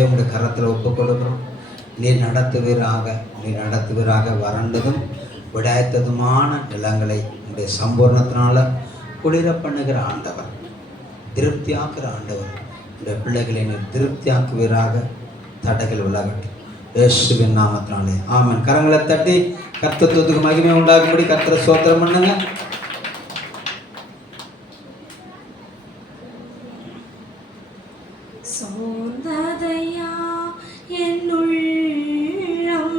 உங்களுடைய கரத்தில் ஒப்புக் கொடுக்கிறோம். நீர் நடத்துவீராக வறண்டதும் விடாய்த்ததுமான நிலங்களை உங்களுடைய சம்பூர்ணத்தினால குளிர பண்ணுகிற ஆண்டவர், திருப்தியாக்குற ஆண்டவர். இந்த பிள்ளைகளை நீர் திருப்தியாக்குவீராக. தடைகள் விலகட்டும் இயேசுவின் நாமத்தினாலே ஆமென். கரங்களை தட்டி கர்த்தத்துவத்துக்கு மகிமை உண்டாகும்படி கர்த்தரை ஸ்தோத்திரம் பண்ணுங்க. சோர்ந்ததையா என்னுள்ளம்,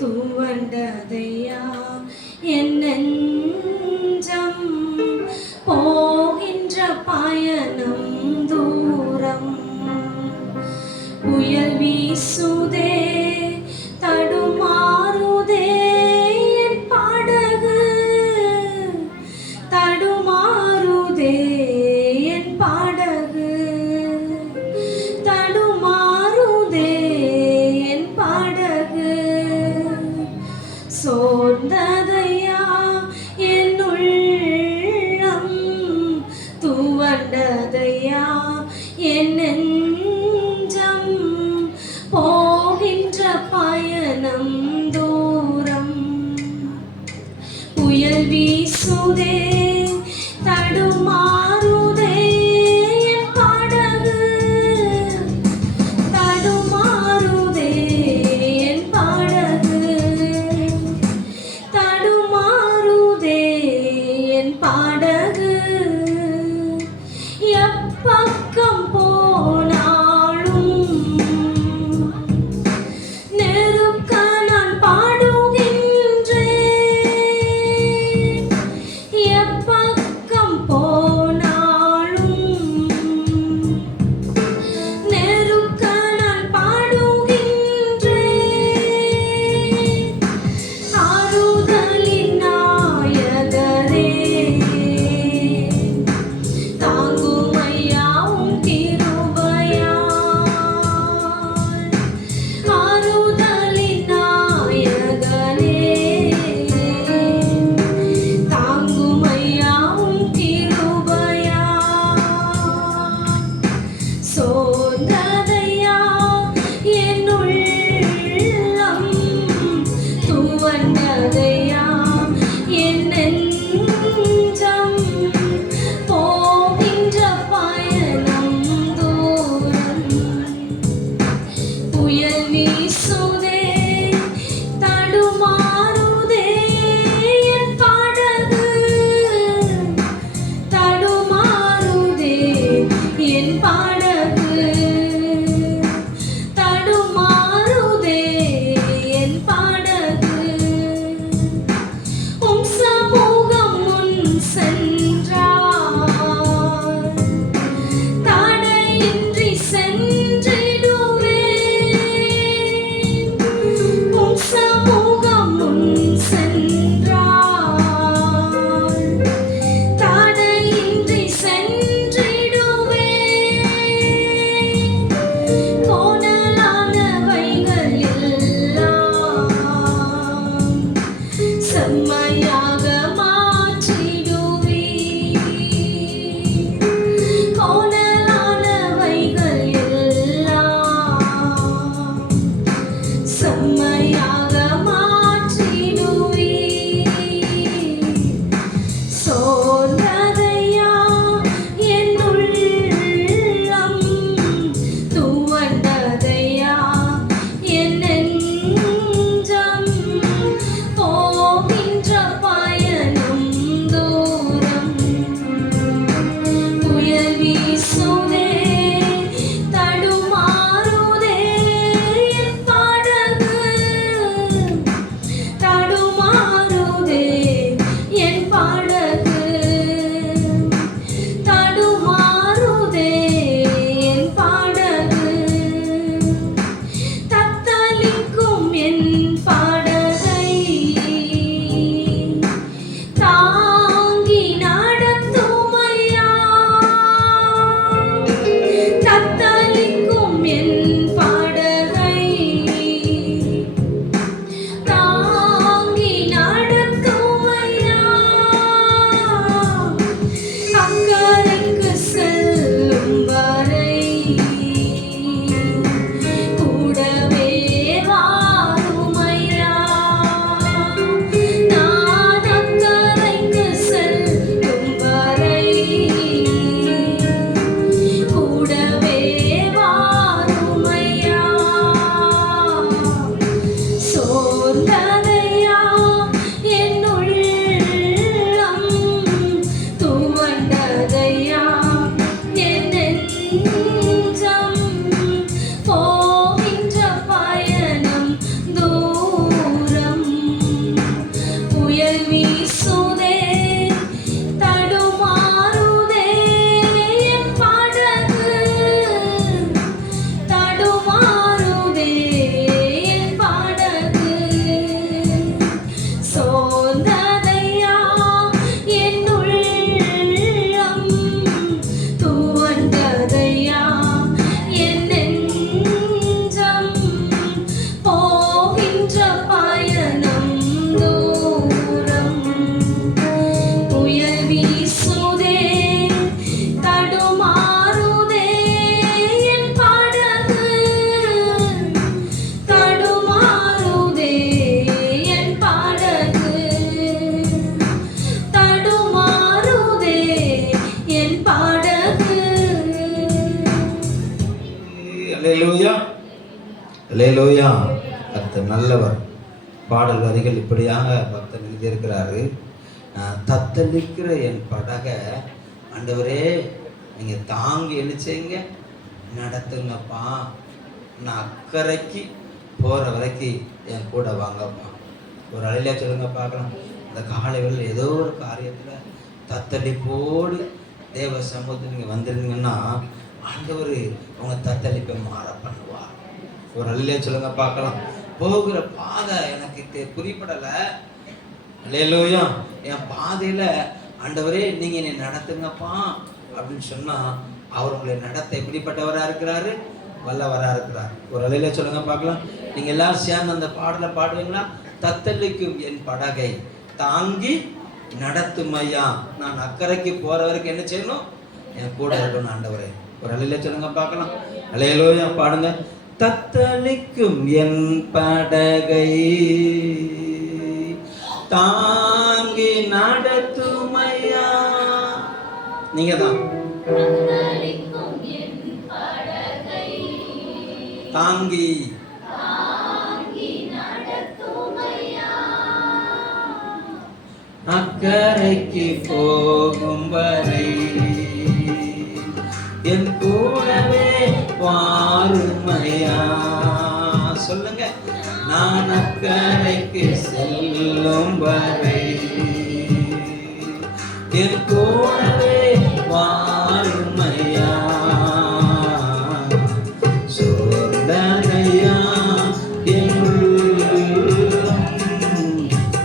துவண்டதையா என் நெஞ்சம், போகின்ற பயணம் தூரம், புயல் வீசுதே தடுமாறுதே என் படகு, தடுமாறுதே என் படகு, தடுமாறுதே என் படகு. சோர்ந்ததையா என் உள்ளம், துவண்டதையா என் நெஞ்சம், போகின்ற பயணம் தூரம், புயல் வீசுதே தடுமாறுதே என் படகு, தடுமாறுதே என் படகு, தடுமாறுதே என் படகு. எப்பக்கம் போனாலும் நெருக்க நான் பாடுகின்றேன். எப்பக்கம் போனாலும் நெருக்க நான் பாடுகின்றேன். ஆறுதலின் நாயகரே, தாங்கும் ஐயா உம் கிருபையால். ஆறுதலின் நாயகரே, தாங்கும் ஐயா உம் கிருபையால். சோர்ந்ததையா என் உள்ளம், துவண்டதையா என் நெஞ்சம், போகின்ற பயணம் தூரம், புயல் வீசுதே தடுமாறுதே என் படகு, தடுமாறுதே என் படகு. அல்லேலூயா, அல்லேலூயா. கர்த்தர் நல்லவர். பாடல் வரிகள் இப்படியாக பக்தர் எழுதியிருக்கிறாரு. தத்தளிக்கிற என் படகை ஆண்டவரே நீங்க தாங்கி எழுச்சிங்க நடத்துங்கப்பா, நான் அக்கறைக்கு போற வரைக்கும் என் கூட வாங்கப்பா. ஒரு அழில சொல்லுங்க பார்க்கலாம். இந்த காலையில் ஏதோ ஒரு காரியத்துல தத்தளிப்போடு தேவ சமூகத்தில் நீங்க வந்திருந்தீங்கன்னா ஆண்டவர் உங்க தத்தளிப்பை மாற பண்ணுவார். ஒரு அழில சொல்லுங்க பார்க்கலாம். போகிற பாதை எனக்கு புரியப்படலை, அல்லேலூயா, என் பாதையில ஆண்டவரே நீங்க என்னை நடத்துங்கப்பா அப்படின்னு சொன்னா அவர் உங்களை நடத்த எப்படிப்பட்டவரா இருக்கிறாரு? வல்லவரா இருக்கிறார். ஒரு அலையில சொல்லுங்க பார்க்கலாம். நீங்க எல்லாரும் சேர்ந்து அந்த பாடலை பாடுவீங்களா? தத்தளிக்கும் என் படகை தாங்கி நடத்தும் ஐயா, நான் அக்கறைக்கு போற வரைக்கும் என்ன செய்யணும்? என் கூட இருக்கணும் ஆண்டவரே. ஒரு அலையில சொல்லுங்க பார்க்கலாம். அல்லேலூயா பாடுங்க. தத்தளிக்கும் என் படகை தாங்கி நடத்தும் ஐயா. நீங்க தான் தாங்கி அக்கறைக்கு போகும் வரை என் கூடவே வாருமையா. சொல்லுங்க. நான் அக்கறைக்கு செல்லும் வரை என் கூடவே வாருமையா. சோர்ந்தனையா என்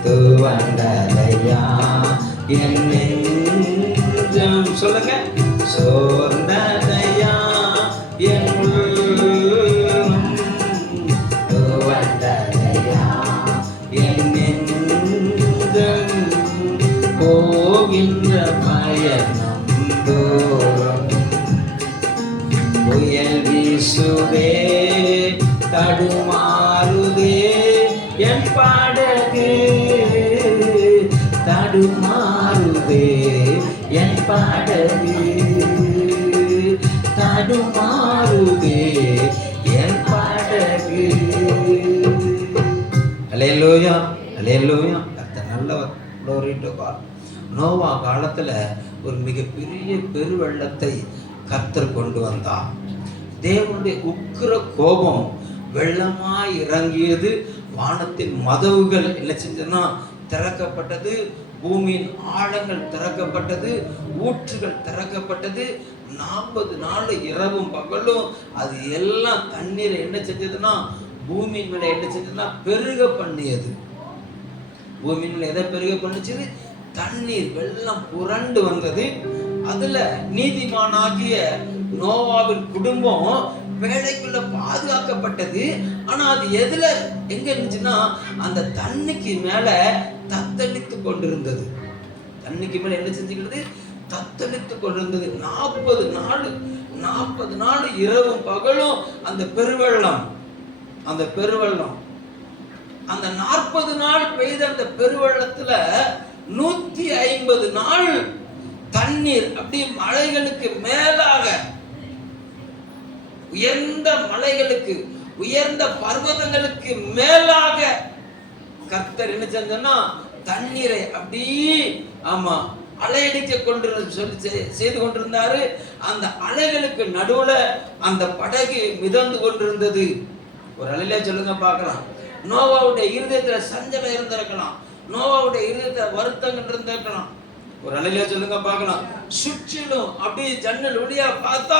துவண்டலையா என் நெஞ்சம். சொல்லுங்க. சோர்ந்தனையா என் துவண்டலையா என் நெஞ்சம். போகின்ற பயணம் தூரம் புயல் வீசுதே தடுமாறுதே என் படகு, தடுமாறுதே என் படகு, தடுமாறுதே என் படகு. அல்லேலூயா, அல்லேலூயா. கர்த்தர் நல்லவர். Glory to God. நோவா காலத்துல ஒரு மிகப்பெரிய பெருவெள்ளத்தை கர்த்தர் கொண்டு வந்தார். தேவனுடைய உக்கிர கோபம் வெள்ளமாய் இறங்கியது. வானத்தின் மதவுகள் என்ன செஞ்சதுன்னா திறக்கப்பட்டது. பூமியின் ஆழங்கள் திறக்கப்பட்டது. ஊற்றுகள் திறக்கப்பட்டது. 40 நாள் இரவும் பகலும் அது எல்லாம் தண்ணீரை என்ன செஞ்சதுன்னா பூமியின் மேல என்ன செஞ்சதுன்னா பெருக பண்ணியது. பூமியின் மேல எதை பெருக பண்ணிச்சது? தண்ணீர், வெள்ளம் புரண்டு வந்தது. அதுல நீதிமானாகிய நோவாவின் குடும்பம் வேலைக்குள்ள பாதுகாக்கப்பட்டது. ஆனா அது எதுல எங்க இருந்துச்சுன்னா அந்த தண்ணிக்கு மேல தத்தளித்து கொண்டிருந்தது. தண்ணிக்கு மேல என்ன செஞ்சுக்கிறது? தத்தளித்து கொண்டிருந்தது. 40 நாள் இரவும் பகலும் அந்த பெருவெள்ளம், அந்த பெருவெள்ளம், அந்த 40 நாள் பெய்த அந்த பெருவெள்ளத்துல 150 நாள் தண்ணீர் அப்படி மலைகளுக்கு மேலாக, உயர்ந்த மலைகளுக்கு, உயர்ந்த பர்வதங்களுக்கு மேலாக கர்த்தர் என்ன செஞ்சா தண்ணீரை அப்படி ஆமா அலையடிக்க செய்து கொண்டிருந்தாரு. அந்த அலைகளுக்கு நடுவுல அந்த படகு மிதந்து கொண்டிருந்தது. ஒரு அலையில சொல்லுங்க பார்க்கலாம். நோவாவுடைய இருதயத்துல சஞ்சலம் இருந்திருக்கலாம். நோவாவுடைய இருதயத்துல வருத்தங்கள் இருந்திருக்கலாம். ஒரு அலையில சொல்லுங்க பார்க்கலாம். சுற்றிலும் அப்படியே ஜன்னல் வழியா பார்த்தா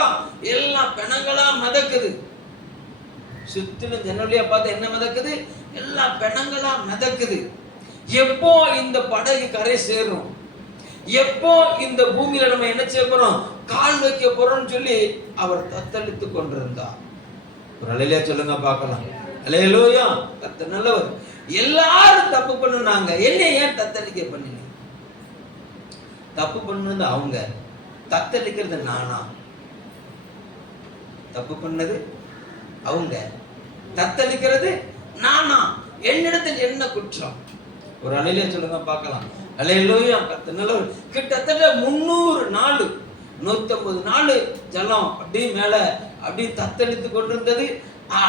எல்லாம் பிணங்களா மிதக்குது. சுற்றிலும் ஜன்னல் வழியா பார்த்தா என்ன மிதக்குது? எல்லாம் பிணங்களா மிதக்குது. எப்போ இந்த படகு கரை சேரும்? எப்போ இந்த பூமியில நம்ம என்ன செய்ய போறோம்? கால் வைக்க போறோம்னு சொல்லி அவர் தத்தளித்து கொண்டிருந்தார். ஒரு அலையில சொல்லுங்க பார்க்கலாம். அல்லேலூயா. கர்த்தர் நல்லவர். எல்லாரும் தப்பு பண்ணுனாங்க. என்ன ஏன் தத்தளிக்க பண்ணினீங்க? தப்பு பண்ணது அவங்க, தத்தளிக்கிறது நானா? தப்பு பண்ணது அவங்க, தத்தளிக்கிறது நானா? என்னிடத்தில் என்ன குற்றம்? ஒரு அலையில சொல்லுங்க பார்க்கலாம். அல்லேலூயா. கர்த்தர் நல்லவர். கிட்டத்தட்ட 300 நாள் 150 நாள் ஜலம் அப்படியே மேல அப்படி தத்தளித்து கொண்டிருந்தது.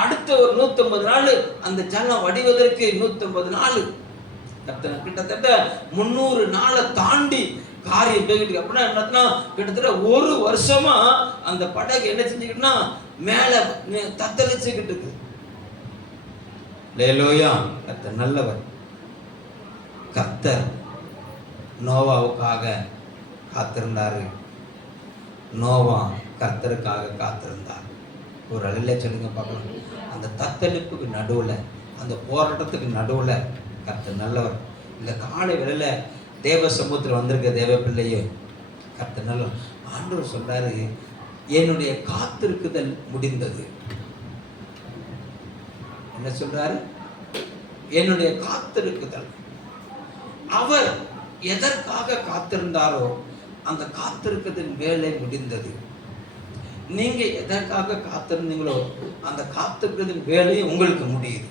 அடுத்த ஒரு 150 நாள் அந்த ஜலம் வடிவதற்கு 150 நாள், கிட்டத்தட்ட 300 நாளை தாண்டி காரியம் போய்கிட்டு. அப்படின்னா என்னன்னா கிட்டத்தட்ட 1 வருஷமா அந்த படகு என்ன செஞ்சுக்கிட்டுனா மேல தத்தளிச்சுக்கிட்டு இருக்கு. லேலோயா, கர்த்தர் நல்லவர். கர்த்தர் நோவாவுக்காக காத்திருந்தாரு. நோவா கர்த்தருக்காக காத்திருந்தார். ஒரு அழில சொல்லுங்க பார்க்கலாம். அந்த தத்தளிப்புக்கு நடுவில், அந்த போராட்டத்துக்கு நடுவில் கர்த்தர் நல்லவர். இந்த காலை வேளையில தேவ சமூகத்தில் வந்திருக்க தேவ பிள்ளையே, கர்த்தர் நல்லவர். ஆண்டவர் சொல்றாரு, என்னுடைய காத்திருக்குதல் முடிந்தது. என்ன சொல்றாரு? என்னுடைய காத்திருக்குதல். அவர் எதற்காக காத்திருந்தாரோ அந்த காத்திருக்குதல் வேலை முடிந்தது. நீங்க எதற்காக காத்திருந்தீங்களோ அந்த காத்திருக்குதல் வேலை உங்களுக்கு முடியுது.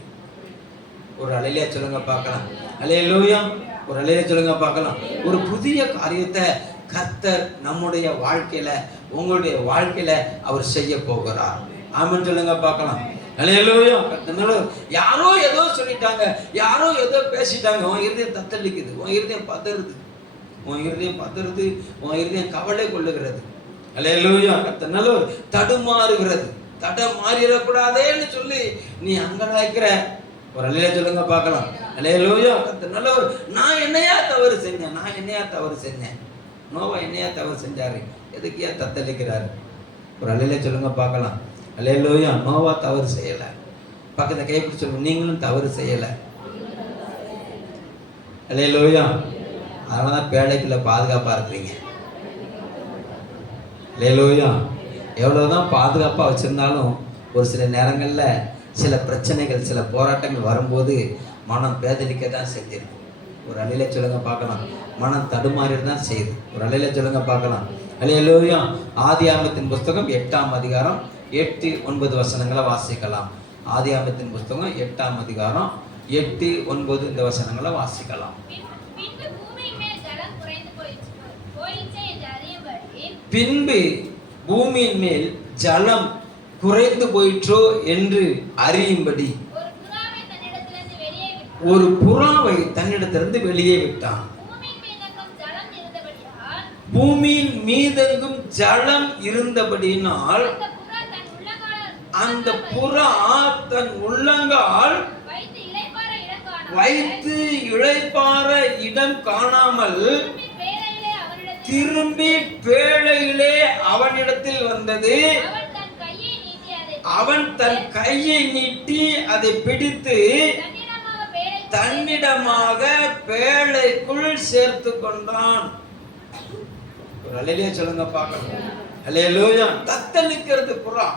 ஒரு அலையிலே சொல்லுங்க பார்க்கலாம். அல்லேலூயா. ஒரு அலையிலே சொல்லுங்க பார்க்கலாம். ஒரு புதிய காரியத்தை கர்த்தர் நம்முடைய வாழ்க்கையில, உங்களுடைய வாழ்க்கையில அவர் செய்ய போகிறார். ஆமென் சொல்லுங்க பார்க்கலாம். அல்லேலூயா. யாரோ ஏதோ சொல்லிட்டாங்க, யாரோ ஏதோ பேசிட்டாங்க, உன் இருதயம் தத்தளிக்குது, உன் இருதயம் பதறுது, உன் இருதயம் பதறுது, உன் இருதயம் கவலை கொள்ளுகிறது. அல்லேலூயா. கர்த்தர் தடுமாறுகிறது. தடமாறிடக்கூடாதேன்னு சொல்லி நீ அங்கலாய்க்கிற. ஒரு அல்லேலூயா சொல்லுங்க பார்க்கலாம். அல்லேலூயா. கர்த்தர் நல்லவர். நான் என்னையா தவறு செஞ்சேன், நான் என்னையா தவறு செஞ்சேன், நோவா என்னையா தவறு செஞ்சாரு, எதுக்கியா தத்தளிக்கிறாரு? ஒரு அல்லேலூயா சொல்லுங்க பார்க்கலாம். அல்லேலூயா. நோவா தவறு செய்யலை. பக்கத்தை கைப்பிடி சொல்லுங்க, நீங்களும் தவறு செய்யலை. அல்லேலூயா. அதனாலதான் பேழைக்குள்ள பாதுகாப்பா இருக்கிறீங்க. அல்லேலூயா. எவ்வளவுதான் பாதுகாப்பா வச்சிருந்தாலும் ஒரு சில நேரங்கள்ல சில பிரச்சனைகள், சில போராட்டங்கள் வரும்போது மனம் பேதலிக்க தான் செஞ்சிருக்கு. ஒரு அலையில சொல்லுங்க பார்க்கலாம். மனம் தடுமாறி தான் செய்யுது. ஒரு அலையில சொல்லுங்க பார்க்கலாம். அல்லேலூயா. ஆதியாகமத்தின் புஸ்தகம் 8ஆம் அதிகாரம் 8, 9 வசனங்களை வாசிக்கலாம். ஆதியாகமத்தின் புஸ்தகம் 8ஆம் அதிகாரம் 8, 9 இந்த வசனங்களை வாசிக்கலாம். பின்பு பூமியின் மேல் ஜலம் குறைந்து போயிற்றோ என்று அறியும்படி ஒரு புறாவை தன்னிடத்திலிருந்து வெளியே விட்டான். பூமியின் மீதெங்கும் ஜலம் இருந்தபடியினால் அந்த புறா தன் உள்ளங்கால் வைத்து இளைப்பாற இடம் காணாமல் திரும்பி பேழையிலே அவனிடத்தில் வந்தது. அவன் தன் கையை நீட்டி அதை பிடித்து தன்னிடமாக பேழைக்குள் சேர்த்து கொண்டான். ஒரு அல்லேலூயா சொல்லுங்க பார்க்கலாம். அல்லேலூயா. தத்தளிக்கிறது புறா.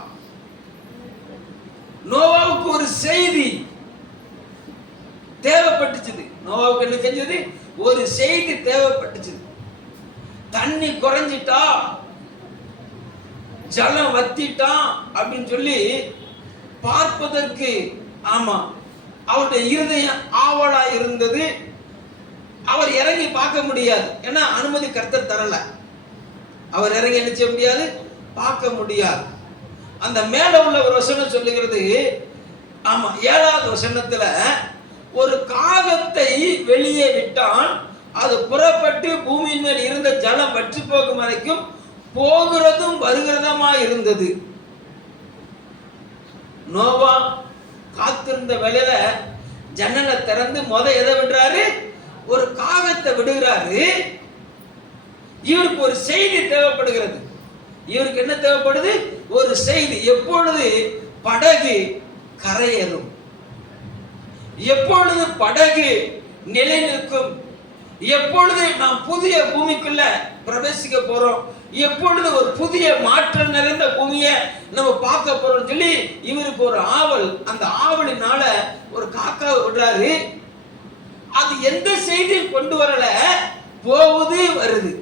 நோவாவுக்கு ஒரு செய்தி தேவைப்பட்டுச்சு. நோவாவுக்கு என்ன செஞ்சது? ஒரு செய்தி தேவைப்பட்டுச்சு. தண்ணி குறைஞ்சிட்டா, ஜலம் வத்திட்டான் அப்படின்னு சொல்லி பார்ப்பதற்கு, ஆமா, அவருடைய இருதயம் ஆவலா இருந்தது. அவர் இறங்கி பார்க்க முடியாது, ஏன்னா அனுமதி கர்த்தர் தரல. அவர் இறங்கி என்ன செய்ய முடியாது, பார்க்க முடியாது. அந்த மேல உள்ள ஒரு வசனம் சொல்லுகிறது, ஆமா, 7வது வசனத்துல ஒரு காகத்தை வெளியே விட்டான். அது புறப்பட்டு பூமியின் மேல் இருந்த ஜலம் வற்றி போகும் வரைக்கும் போகிறதும் வருகிறதுமா இருந்தது. நோவா காத்திருந்த வேளையில ஜன்னலை திறந்து எதை விடுறாரு? ஒரு காகத்தை விடுகிறாரு. இவருக்கு ஒரு செய்தி தேவைப்படுகிறது. இவருக்கு என்ன தேவைப்படுது? ஒரு செய்தி. எப்பொழுது படகு கரையேறும், எப்பொழுது படகு நிலை நிற்கும், எப்பொழுது நாம் புதிய பூமிக்குள்ள பிரவேசிக்க போறோம், எப்பொழுது ஒரு புதிய மாற்றம் நிறைந்த பூமியை நம்ம பார்க்க போறோம் சொல்லி இவருக்கு ஒரு ஆவல். அந்த ஆவலினால ஒரு காக்காவை விடுறாரு. அது எந்த செய்தியும் கொண்டு வரல, போகுது வருது.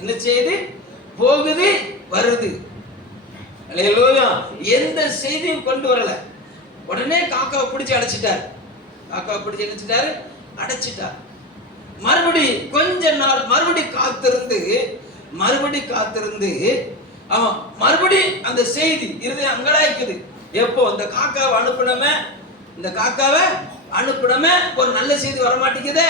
என்ன செய்தி? போகுது வருது. அல்லேலூயா. எந்த செய்தியும் கொண்டு வரல. உடனே காக்காவை பிடிச்சி அடைச்சிட்டார். காக்காவை பிடிச்சி அடைச்சிட்டாரு, அடைச்சிட்டார். மறுபடி கொஞ்ச நாள் மறுபடி காத்திருந்து அவன் மறுபடி அந்த செய்தி இருதயம் அங்கலாய்க்குது. எப்போ இந்த காக்காவை அனுப்பினமே ஒரு நல்ல செய்தி வரமாட்டேங்குதே.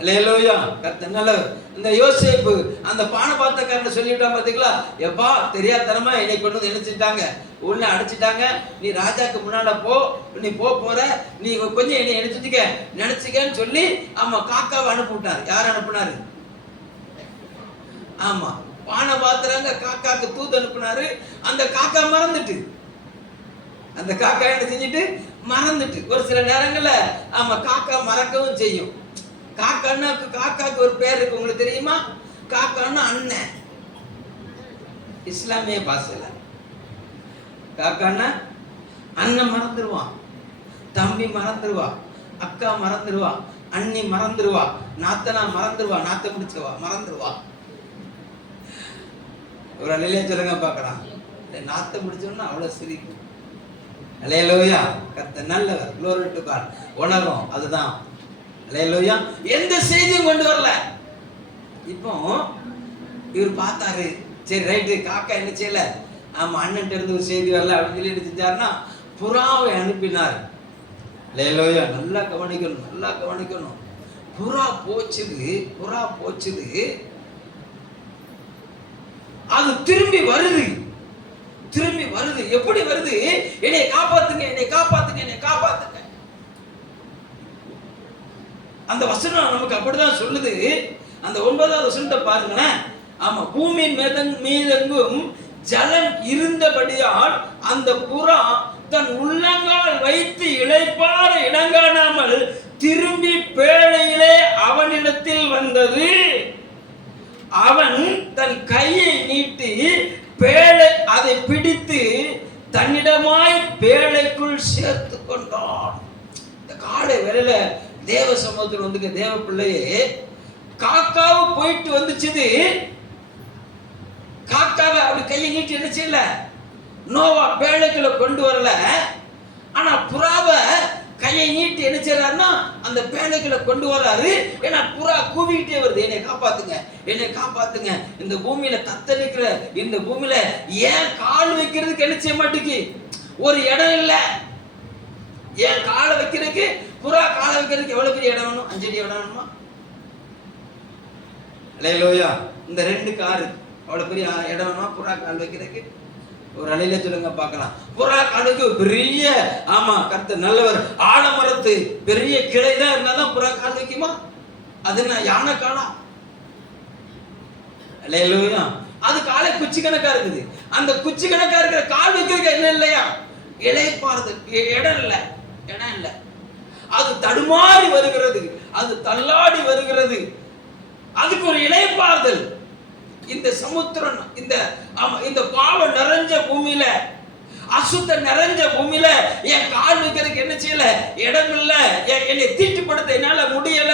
அல்லேலூயா, கர்த்தர் நல்லவர். இந்த யோசேப்பு அந்த பானபாத்திரக்காரனை சொல்லிட்டான் பாத்தீங்களா, எப்பா தெரியாதனமா என்னை கொண்டு வந்து நினைச்சிட்டாங்க, உன்னை அடிச்சுட்டாங்க, நீ ராஜாக்கு முன்னால போ, நீ போற, நீ கொஞ்சம் என்னை நினைச்சுக்கன்னு சொல்லி ஆமா காக்காவை அனுப்பி விட்டாரு. யார் அனுப்புனாரு? ஆமா பானபாத்திரங்க காக்காக்கு தூது அனுப்புனாரு. அந்த காக்கா மறந்துட்டு, அந்த காக்கா என்ன செஞ்சுட்டு மறந்துட்டு. ஒரு சில நேரங்கள்ல ஆமா காக்கா மறக்கவும் செய்யும். காக்காக்கு ஒரு பேர் இருக்கு, உங்களுக்கு தெரியுமா? காக்கான்னா அண்ணன். இஸ்லாமிய பாஷையில காக்கான்னா அண்ணன் மறந்துடுவான், தம்பி மறந்துடுவா, அக்கா மறந்துடுவா, அண்ணி மறந்துடுவா, நாத்தனா மறந்துடுவா, நாத்த பிடிச்சவா மறந்துடுவா. ஒரு அலையிலே சொல்லுங்க பார்க்கலாம், நாத்த பிடிச்சோம்னா அவ்வளவு சிரிக்கும். அல்லேலூயா, கர்த்தர் நல்லவர். glory to God. உணரும் அதுதான். அல்லேலூயா, எந்த செய்தியும் கொண்டு வரல. இப்போ இவர் பார்த்தாரு, சரி ரைட்டு, காக்கா என்ன செய்யல, ஆமா அண்ணன் இருந்து ஒரு செய்தி வரல அப்படின்னு சொல்லி என்ன செஞ்சாருன்னா புறாவை அனுப்பினார். அல்லேலூயா, நல்லா கவனிக்கணும். புறா போச்சுது, அது திரும்பி வருது. எப்படி வருது? என்னை காப்பாத்துங்க. அந்த வசனம் நமக்கு அப்படிதான் சொல்லுது. அந்த 9வது வசனத்தை பாருங்களேன். ஆமா, பூமியின் மீதெங்கும் ஜலம் இருந்தபடியால் அந்த புறா தன் உள்ளங்கால் வைத்து இளைப்பாற இடங்காணாமல் திரும்பி பேழையிலே அவனிடத்தில் வந்தது. அவன் தன் கையை நீட்டி பேழை அதை பிடித்து தன்னிடமாய் பேழைக்குள் சேர்த்து கொண்டான். இந்த காலை வேளையில தேவ சமூகத்தில் வந்து தேவ பிள்ளையே, காக்காவு போயிட்டு வந்துச்சுது. காக்காவை அப்படி கையை நீட்டி என்ன செய்யல, நோவா பேழைக்குள்ள கொண்டு வரல. ஆனா புறாவை கையை நீட்டி என்ன செய்யறாருன்னா அந்த பேழைக்குள்ள கொண்டு வர்றாரு. ஏன்னா புறா கூவிக்கிட்டே வருது, என்னை காப்பாத்துங்க. இந்த பூமியில தத்தளிக்கிற இந்த பூமியில ஏன் கால் வைக்கிறதுக்கு என்ன செய்ய மாட்டேங்குது, ஒரு இடம் இல்ல. ஏன் காலை வைக்கிறதுக்கு, புறா காலை வைக்கிறதுக்கு எவ்வளவு பெரிய இடம் வேணும்? 5 அடி இடம் வேணுமா? அல்லேலூயா, இந்த 2 காரு அவ்வளவு பெரிய இடம் வேணுமா புறா கால் வைக்கிறதுக்கு? ஒரு அலையில சொல்லுங்க பார்க்கலாம். புறா காலுக்கு பெரிய, ஆமா கர்த்தர் நல்லவர், ஆலமரத்து பெரிய கிளை தான் இருந்தாதான் புறா கால் வைக்குமா? அது என்ன யானை காலா? அல்லேலூயா, அது காலை குச்சி கணக்கா இருக்குது. அந்த குச்சி கணக்கா இருக்கிற கால் வைக்கிறதுக்கு என்ன இல்லையா, இளைப்பாறுதல் இடம் இல்ல. அது தடுமாறி வருகிறது, அது தள்ளாடி வருகிறது, அதுக்கு ஒரு இளைப்பாறுதல். இந்த சமுத்திரம், இந்த பாவம் நிறைஞ்ச பூமியில, அசுத்த நிறைஞ்ச பூமியில என் கால் வைக்கிறதுக்கு என்ன செய்யல, இடம் இல்ல. என்னை தீட்டுப்படுத்த என்னால முடியல.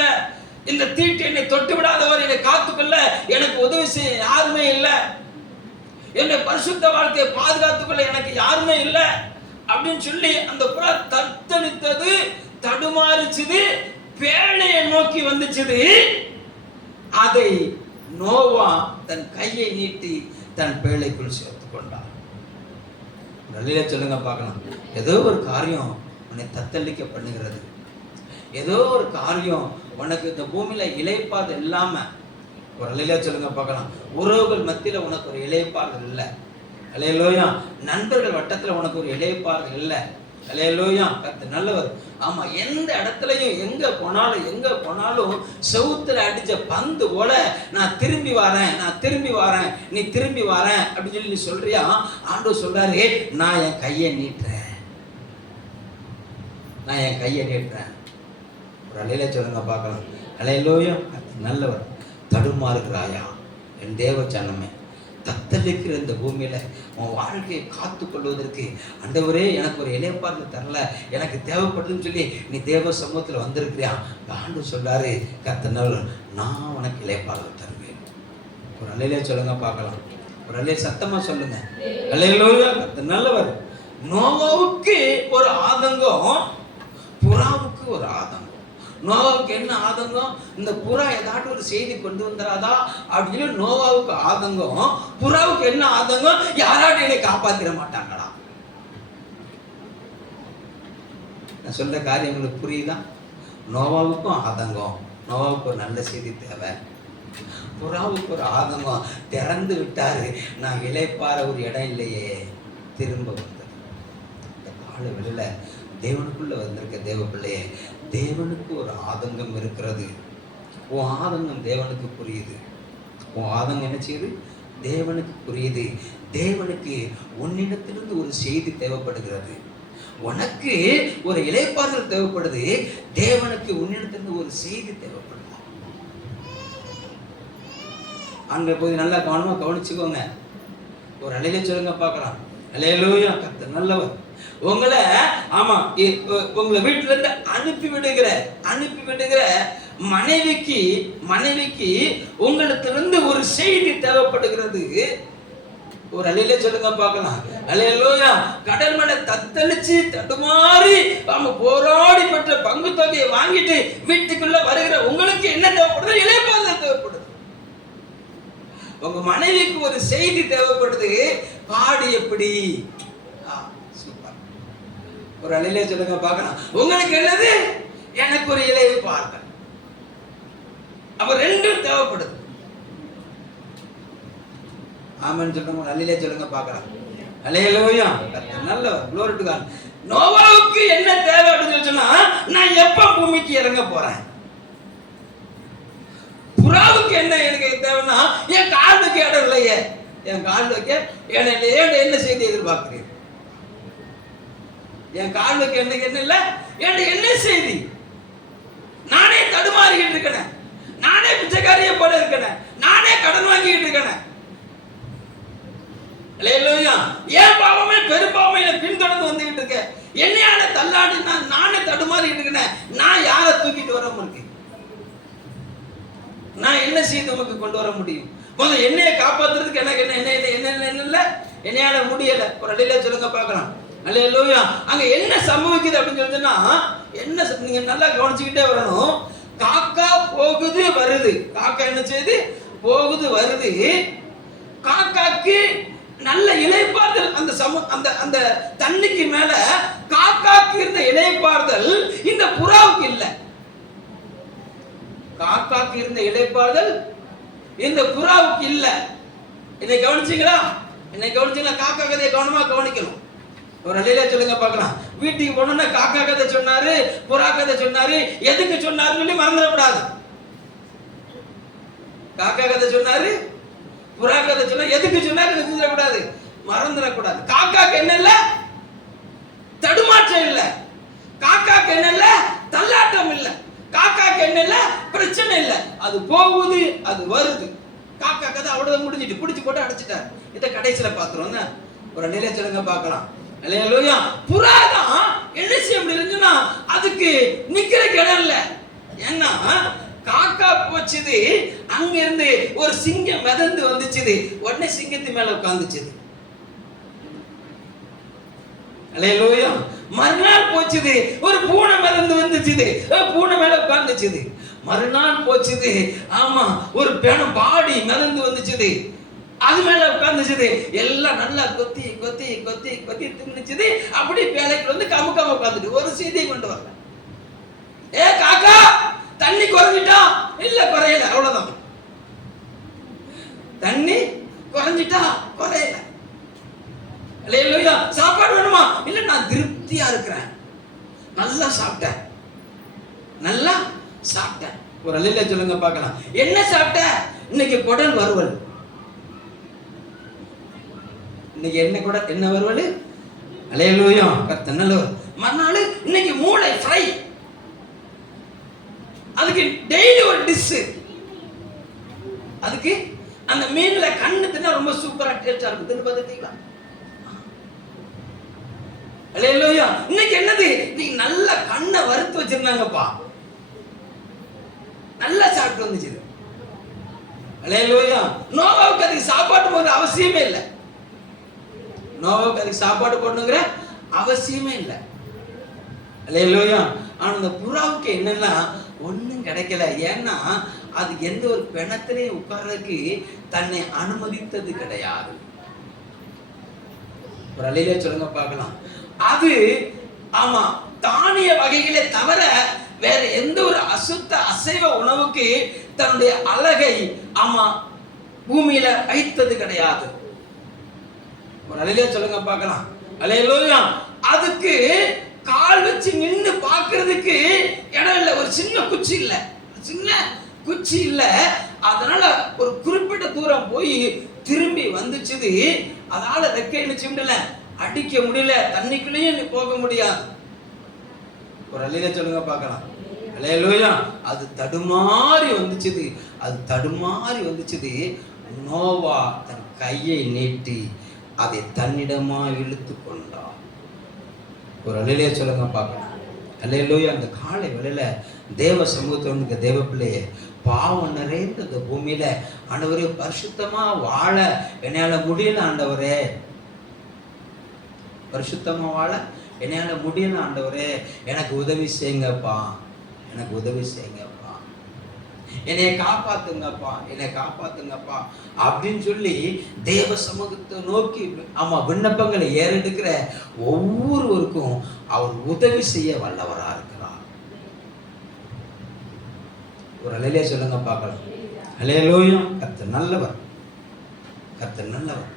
இந்த தீட்டு என்னை தொட்டு விடாதவர் என்னை காத்துக்கொள்ள எனக்கு உதவி செய்ய யாருமே இல்ல. என்னை பரிசுத்த வாழ்க்கையை பாதுகாத்துக்கொள்ள எனக்கு யாருமே இல்ல அப்படின்னு சொல்லி அந்த புறா தத்தளித்தது, தடுமாறிச்சுது, பேழையை நோக்கி வந்துச்சுது. அதை நோவா தன் கையை நீட்டி தன் பேழைக்குள் சேர்த்து கொண்டார். நல்ல சொல்லுங்க பார்க்கலாம். ஏதோ ஒரு காரியம் உன்னை தத்தளிக்க பண்ணுகிறது, ஏதோ ஒரு காரியம் உனக்கு இந்த பூமியில இளைப்பாது இல்லாம, ஒரு அல்லேலூயா சொல்லுங்க பார்க்கலாம். உறவுகள் மத்தியில உனக்கு ஒரு இளைப்பாறுதல் இல்லை. அல்லேலூயா, நண்பர்கள் வட்டத்துல உனக்கு ஒரு இளைப்பாறுதல் இல்லை. அல்லேலூயா, கர்த்தர் நல்லவர். ஆமா, எந்த இடத்துலயும் எங்க போனாலும் செவுத்துல அடிச்ச பந்து போல நான் திரும்பி வரேன், நீ திரும்பி வரேன் அப்படின்னு சொல்லி நீ சொல்றியா? ஆண்டவர் சொல்றாரு, நான் என் கையை நீட்டுறேன். ஒரு அலையில சொல்லுங்க பார்க்கலாம். அல்லேலூயா, நல்லவர். தடுமாறுகிறாயா என் தேவ ஜனமே? தத்தளிக்கிற இந்த பூமியில உன் வாழ்க்கையை காத்து கொள்வதற்கு ஆண்டவரே எனக்கு ஒரு இளைப்பாறுதல் தரல, எனக்கு தேவைப்படுதுன்னு சொல்லி நீ தேவ சமூகத்துல வந்திருக்கிறியா? ஆண்டவர் சொல்றாரு, கர்த்தர் நல்லவர், நான் உனக்கு இளைப்பாறுதல் தருவேன். ஒரு அலையிலே சொல்லுங்க பார்க்கலாம். ஒரு அலையில சத்தமா சொல்லுங்க. அல்லேலூயா, கர்த்தர் நல்லவர். நோவாவுக்கு ஒரு ஆதங்கம், புறாவுக்கு ஒரு ஆதங்கம். நோவாவுக்கு என்ன ஆதங்கம்? இந்த புறா ஏதாட்டும் ஒரு செய்தி கொண்டு வந்துடாதா அப்படின்னு நோவாவுக்கு ஆதங்கம். புறாவுக்கு என்ன ஆதங்கம்? யாராட்டும் என்னை காப்பாத்திட மாட்டாங்களா? நான் சொல்ற காரியம் உங்களுக்கு புரியுதா? நோவாவுக்கும் ஆதங்கம், நோவாவுக்கு ஒரு நல்ல செய்தி தேவை. புறாவுக்கு ஒரு ஆதங்கம், திறந்து விட்டாரு, நான் இளைப்பாற ஒரு இடம் இல்லையே, திரும்ப வந்தது. இந்த கால வெளியில தேவனுக்குள்ள வந்திருக்க தேவ பிள்ளையே, தேவனுக்கு ஒரு ஆதங்கம் இருக்கிறது. உன் ஆதங்கம் தேவனுக்கு புரியுது. உன் ஆதங்கம் என்ன செய்யுது? தேவனுக்கு புரியுது. தேவனுக்கு உன்னிடத்திலிருந்து ஒரு செய்தி தேவைப்படுகிறது. உனக்கு ஒரு இளைப்பாறுதல் தேவைப்படுது. தேவனுக்கு உன்னிடத்திலிருந்து ஒரு செய்தி தேவைப்படுது. அங்க போய் நல்லா கவனமா கவனிச்சுக்கோங்க. ஒரு அலையில சொல்லுங்க பார்க்கலாம். அல்லேலூயா, கர்த்தர் நல்லவர். உங்களை ஆமா உங்களை வீட்டுல இருந்து அனுப்பி விடுகிற மனைவிக்கு உங்களிடத்திலிருந்து ஒரு செய்தி தேவைப்படுகிறது. ஒரு அலையில சொல்லுங்க பார்க்கலாம். அல்லேலூயா. கடல் மலை தத்தளிச்சு தடுமாறி போராடி பெற்ற பங்கு தொகையை வாங்கிட்டு வீட்டுக்குள்ள வருகிற உங்களுக்கு என்ன தேவைப்படுது? இளைப்பாறுதல் தேவைப்படுது. உங்க மனைவிக்கு ஒரு செய்தி தேவைப்படுது. பாடு எப்படி? சூப்பர். ஒரு அலையிலே சொல்லுங்க பார்க்கலாம். உங்களுக்கு என்னது? எனக்கு ஒரு இளைப்பாறுதல். அப்ப ரெண்டும் தேவைப்படுது. ஆமென் சொல்லுங்க. அலையிலே சொல்லுங்க பார்க்கலாம். அல்லேலூயா, நல்லவர், glory to God. நோவாவுக்கு என்ன தேவை அப்படின்னு சொன்னா, நான் எப்ப பூமிக்கு இறங்க போறேன்? புறாவுக்கு என்ன எனக்கு தேவைன்னா, என் கால் வைக்க இடம் இல்லையே, என் கால் வைக்க என்ன செய்தி எதிர்பார்க்கிறீங்க? என் கால் வைக்க என்ன இல்லை, என்ன செய்தி? நானே தடுமாறிக்கிட்டு இருக்கேன், நானே பிச்சைக்காரிய போல இருக்கேன், நானே கடன் வாங்கிட்டு இருக்கேன். அல்லேலூயா. ஏன் பாவமே பெரும்பாவமே பின்தொடர்ந்து வந்துகிட்டு இருக்கேன், என்னையால தள்ளாடி நானே தடுமாறிக்கிட்டு இருக்கேன். நான் யாரை தூக்கிட்டு வர முடியும்? நான் என்ன செய்து உமக்கு கொண்டு வர முடியும்? முதல்ல என்னைய காப்பாத்துறதுக்கு எனக்கு என்ன என்னையால முடியல. ஒரு அடியில சொல்லுங்க பார்க்கலாம். அல்லேலூயா. அங்க என்ன சம்பவிக்குது அப்படின்னு சொன்னா, என்ன நீங்க நல்லா கவனிச்சுக்கிட்டே வரணும். காக்கா போகுது வருது. காக்கா என்ன செய்யுது? போகுது வருது. காக்காக்கு நல்ல இளைப்பாறுதல். அந்த அந்த தண்ணிக்கு மேல காக்காக்கு இருந்த இளைப்பாறுதல் இந்த புறாவுக்கு இல்லை. காக்காக்கு இருந்த இளைப்பாறுதல் இந்த புறாவுக்கு இல்ல. என்னை கவனிச்சீங்களா? காக்கா கதையை கவனமா கவனிக்கணும். ஒரு அலையில சொல்லுங்க பார்க்கலாம். வீட்டுக்கு போனோம்னா காக்கா கதை சொன்னாரு, புறா கதை சொன்னாரு, எதுக்கு சொன்னாருன்னு சொல்லி மறந்துடக்கூடாது. காக்கா கதை சொன்னாரு, புறா கதை சொன்னாரு, எதுக்கு சொன்னாரு நினைச்சிடக்கூடாது, மறந்துடக்கூடாது. காக்காக்கு என்ன இல்ல? தடுமாற்றம் இல்ல. காக்காக்கு என்ன இல்ல? தள்ளாட்டம் இல்ல. காக்காக்கு என்ன இல்ல? பிரச்சனை இல்ல. அது போகுது, அது வருது. காக்கா கதை அவ்வளவு முடிஞ்சிட்டு பிடிச்சு போட்டு அடைச்சிட்டாரு. இதை கடைசியில பாத்துறோம். ஒரு நிலை சொல்லுங்க பார்க்கலாம். அல்லேலூயா. புறா தான் என்ன செய்ய முடியுதுன்னா, அதுக்கு நிக்கிறதுக்கு இடம் இல்ல. ஏன்னா காக்கா போச்சுது, அங்க இருந்து ஒரு சிங்கம் மிதந்து வந்துச்சுது, உடனே சிங்கத்து மேல உட்கார்ந்துச்சுது. அல்லேலூயா. மறுநாள் போச்சுது, ஒரு பூனை மிதந்து வந்துச்சுது, பூனை மேல உட்கார்ந்துச்சுது. மறுநாள் போச்சுது, ஆமா ஒரு பெணம் பாடி மிதந்து வந்துச்சுது, அது மேல உட்கார்ந்துச்சுது. எல்லாம் நல்லா கொத்தி கொத்தி கொத்தி கொத்தி தின்னுச்சுது. அப்படி வேலைக்கு வந்து கமுக்காம உட்கார்ந்துட்டு ஒரு செய்தியை கொண்டு வரல. ஏ காக்கா, தண்ணி குறைஞ்சிட்டா? இல்ல குறையல, அவ்வளவுதான். தண்ணி குறைஞ்சிட்டா? குறையல. அல்லேலூயா. சாப்பாடு வேணுமா? இல்ல நான் திருப்தியா இருக்கிறேன், நல்லா சாப்பிட்டேன், நல்லா சாப்பிட்டேன். ஒரு அல்லேலூயா சொல்லுங்க பார்க்கலாம். என்ன சாப்பிட்ட? இன்னைக்கு குடல் வறுவல். இன்னைக்கு என்ன வறுவல்? அல்லேலூயா, கர்த்தர் நல்லவர். மறுநாள் இன்னைக்கு மூளை ஃப்ரை. அதுக்கு டெய்லி ஒரு டிஷ். அதுக்கு அந்த மீன்ல கண்ணு தின்னா ரொம்ப சூப்பரா டேஸ்டா இருக்கும். தின்னு பார்த்துட்டீங்களா? அல்லேலூயா. இன்னைக்கு என்னது? நீ நல்ல கண்ணை வறுத்து வச்சிருந்தாங்கப்பா, நல்லா சாப்பிட்டு வந்துச்சு. அல்லேலூயா. நோவாவுக்கு அதுக்கு சாப்பாடு போடுற அவசியமே இல்லை. நோவாவுக்கு அதுக்கு சாப்பாடு போடணுங்கிற அவசியமே இல்லை. அல்லேலூயா. ஆனா அந்த புறாவுக்கு என்னன்னா, ஒண்ணும் கிடைக்கல. ஏன்னா அது எந்த ஒரு பிணத்திலையும் உட்கார்றதுக்கு தன்னை அனுமதித்தது கிடையாது. ஒரு அலையிலே சொல்லுங்க பார்க்கலாம். அது ஆமா தானிய வகைகளை தவிர வேற எந்த ஒரு அசுத்த அசைவ உணவுக்கு தன்னுடைய அழகை ஆமா பூமியில வைத்தது கிடையாது. ஒரு அலையிலே சொல்லுங்க பார்க்கலாம். அல்லேலூயா. அதுக்கு கால் வச்சு நின்று பார்க்கிறதுக்கு இடம் இல்லை. ஒரு சின்ன குச்சி இல்லை, சின்ன குச்சி இல்லை. அதனால ஒரு குறிப்பிட்ட தூரம் போய் திரும்பி வந்துச்சுது. அதனால ரெக்கை முடியல, அடிக்க முடியல, தண்ணிக்குள்ளேயும் போக முடியாது. ஒரு அலையில சொல்லுங்க பார்க்கலாம். அல்லேலூயா. அது தடுமாறி வந்துச்சுது. அது தடுமாறி வந்துச்சுது. நோவா தன் கையை நீட்டி அதை தன்னிடமா இழுத்து கொண்டார். ஒரு அலையிலே சொல்லுங்க பார்க்கலாம். அல்லேலூயா. அந்த காலை வேளையில தேவ சமூகத்தோடு தேவ பிள்ளையே, பாவம் நிறைந்த இந்த பூமியில ஆண்டவரே பரிசுத்தமா வாழ என்னால முடியல ஆண்டவரே, பரிசுத்தமா வாழ என்னால முடியல ஆண்டவரே, எனக்கு உதவி செய்யுங்கப்பா, எனக்கு உதவி செய்யுங்கப்பா, என்னை காப்பாத்துங்கப்பா, என்னை காப்பாத்துங்கப்பா அப்படின்னு சொல்லி தேவ சமூகத்தை நோக்கி ஆமா விண்ணப்பங்களை ஏறெடுக்கிற ஒவ்வொருவருக்கும் அவர் உதவி செய்ய வல்லவரா இருக்கிறார். ஒரு அலையிலே சொல்லுங்க பார்க்கலாம். அல்லேலூயா. கர்த்தர் நல்லவர், கர்த்தர் நல்லவர்.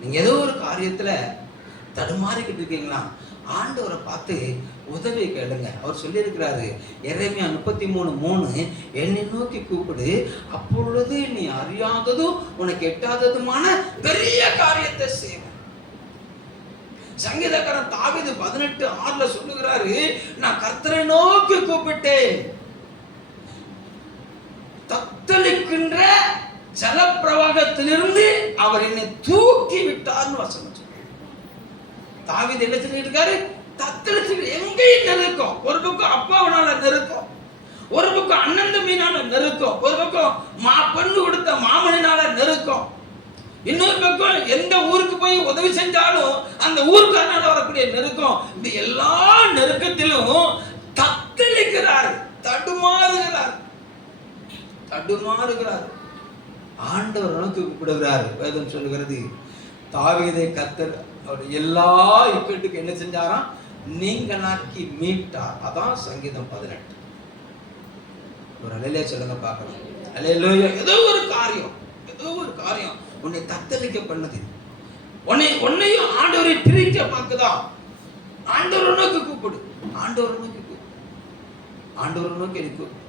நீங்க ஏதோ ஒரு காரியத்துல தடுமாறிக்கிட்டு இருக்கீங்களா, ஆண்டவரை பார்த்து உதவி கேளுங்க. அவர் சொல்லியிருக்கிறாரு எரேமியா 33:3, என்னை நோக்கி கூப்பிடு, அப்பொழுது நீ அறியாததும் உனக்கு எட்டாததுமான பெரிய காரியத்தை செய்வேன். சங்கீதக்காரன் தாவீது 18:6 சொல்லுகிறாரு, நான் கர்த்தரை நோக்கி கூப்பிட்டேன், தத்தளிக்கின்ற ஜலப்பிரவாகத்திலிருந்து அவர் என்னை தூக்கி விட்டார்னு வசனம். தாவீது என்ன செஞ்சுட்டு இருக்காரு? தத்தளிச்சு எங்கேயும் நெருக்கம். ஒரு பக்கம் அப்பாவனால நெருக்கம், ஒரு பக்கம் அண்ணன் தம்பினால நெருக்கம், ஒரு பக்கம் பொண்ணு கொடுத்த மாமனால நெருக்கம், இன்னொரு பக்கம் எந்த ஊருக்கு போய் உதவி செஞ்சாலும் அந்த ஊருக்காரனால வரக்கூடிய நெருக்கம். இந்த எல்லா நெருக்கத்திலும் தத்தளிக்கிறார், தடுமாறுகிறார், தடுமாறுகிறார். ஆண்டவர் நோக்கி கூப்பிடுகிறார். வேதம் சொல்லுகிறது, தாவீதை கர்த்தர் அவர் எல்லா இக்கட்டுக்கு என்ன செஞ்சாராம்? நீங்களாக்கி மீட்டார். அதான் சங்கீதம் 18. ஒரு அலையிலே சொல்லுங்க பார்க்கலாம். அல்லேலூயா. ஏதோ ஒரு காரியம், ஏதோ ஒரு காரியம் உன்னை தத்தளிக்க பண்ணுது, உன்னையும் ஆண்டவரை பிரிக்க பார்க்குதா, ஆண்டவர் நோக்கி கூப்பிடு, ஆண்டவர் நோக்கி கூப்பிடு, ஆண்டவர் நோக்கி கூப்பிடு.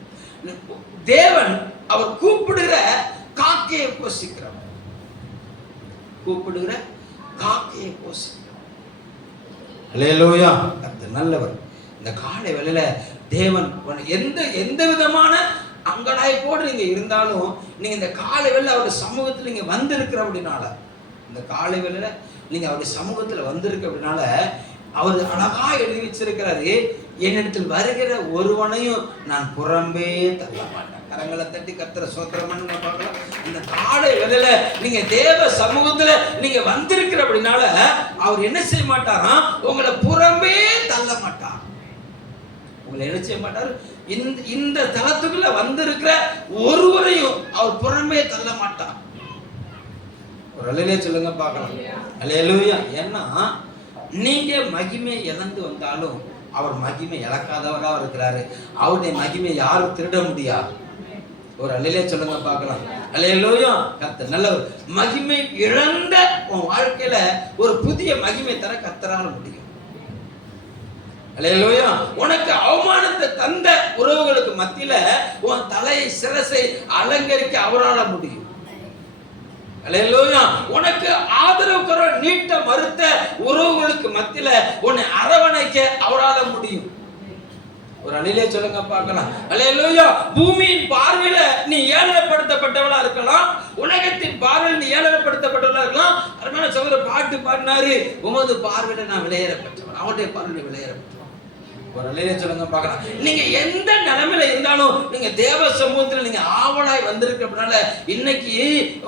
தேவன் அவர் கூப்பிடுகிற காக்கையை போஷிக்கிறவர், கூப்பிடுகிற காக்கையை போஷிக்கிறவர். அல்லேலூயா. கர்த்தர் நல்லவர். இந்த காலை வேளையில தேவன் எந்த விதமான அங்கலாய்ப்போடு நீங்க இருந்தாலும் நீங்க இந்த காலை வேளையில அவருடைய சமூகத்தில் நீங்க வந்திருக்கிற அப்படினால, இந்த காலை வேளையில நீங்க அவருடைய சமூகத்தில் வந்திருக்க அப்படினால அவர் அழகா எழுதி வச்சிருக்கிறாரு, என்னிடத்தில் வருகிற ஒருவனையும் நான் புறம்பே தள்ள மாட்டேன். கரங்களை தட்டி கர்த்தரை ஸ்தோத்திரம் பண்ணுங்க பார்க்கலாம். இந்த காலை வேளையில நீங்க தேவ சமூகத்துல நீங்க வந்திருக்கிற அப்படினால அவர் என்ன செய்ய மாட்டாராம்? உங்களை புறம்பே தள்ள மாட்டார். உங்களை என்ன செய்ய மாட்டார்? இந்த தளத்துக்குள்ள வந்திருக்கிற ஒருவரையும் அவர் புறம்பே தள்ள மாட்டார். ஒரு அல்லேலூயா சொல்லுங்க பார்க்கலாம். அல்லேலூயா. ஏன்னா நீங்க மகிமை இழந்து வந்தாலும் அவர் மகிமை இழக்காதவராக இருக்கிறாரு. அவருடைய மகிமை யாரும் திருட முடியாது. ஒரு அல்லேலூயா சொல்லுங்க பார்க்கலாம். அல்லேலூயா. கர்த்தர் நல்லவர். மகிமை இழந்த உன் வாழ்க்கையில ஒரு புதிய மகிமை தர கர்த்தரால முடியும். அல்லேலூயா. உனக்கு அவமானத்தை தந்த உறவுகளுக்கு மத்தியில உன் தலையை சிரசை அலங்கரிக்க அவரால் முடியும். அல்லேலூயா. உனக்கு ஆதரவு கரம் நீட்ட மறுத்த உறவுகளுக்கு மத்தியில உன்னை அரவணைக்க அவரால் முடியும். ஒரு அல்லேலூயா சொல்லுங்க பார்க்கலாம். அல்லேலூயா. பூமியின் பார்வையில நீ ஏளனப்படுத்தப்பட்டவளா இருக்கலாம், உலகத்தின் பார்வையில் நீ ஏளனப்படுத்தப்பட்டவளா இருக்கலாம். அருமையான சகோதரர் பாட்டு பாடினாரு, உமது பார்வையில நான் விலையேறப்பட்டவன், அவனுடைய பார்வையில விலையேறப்பட்டவன். ஒரு நிலையில சொல்லுங்க பார்க்கலாம். நீங்க எந்த நிலைமையில இருந்தாலும் நீங்க தேவ சமூகத்துல நீங்க ஆவலாய் வந்திருக்கிறதுனால இன்னைக்கு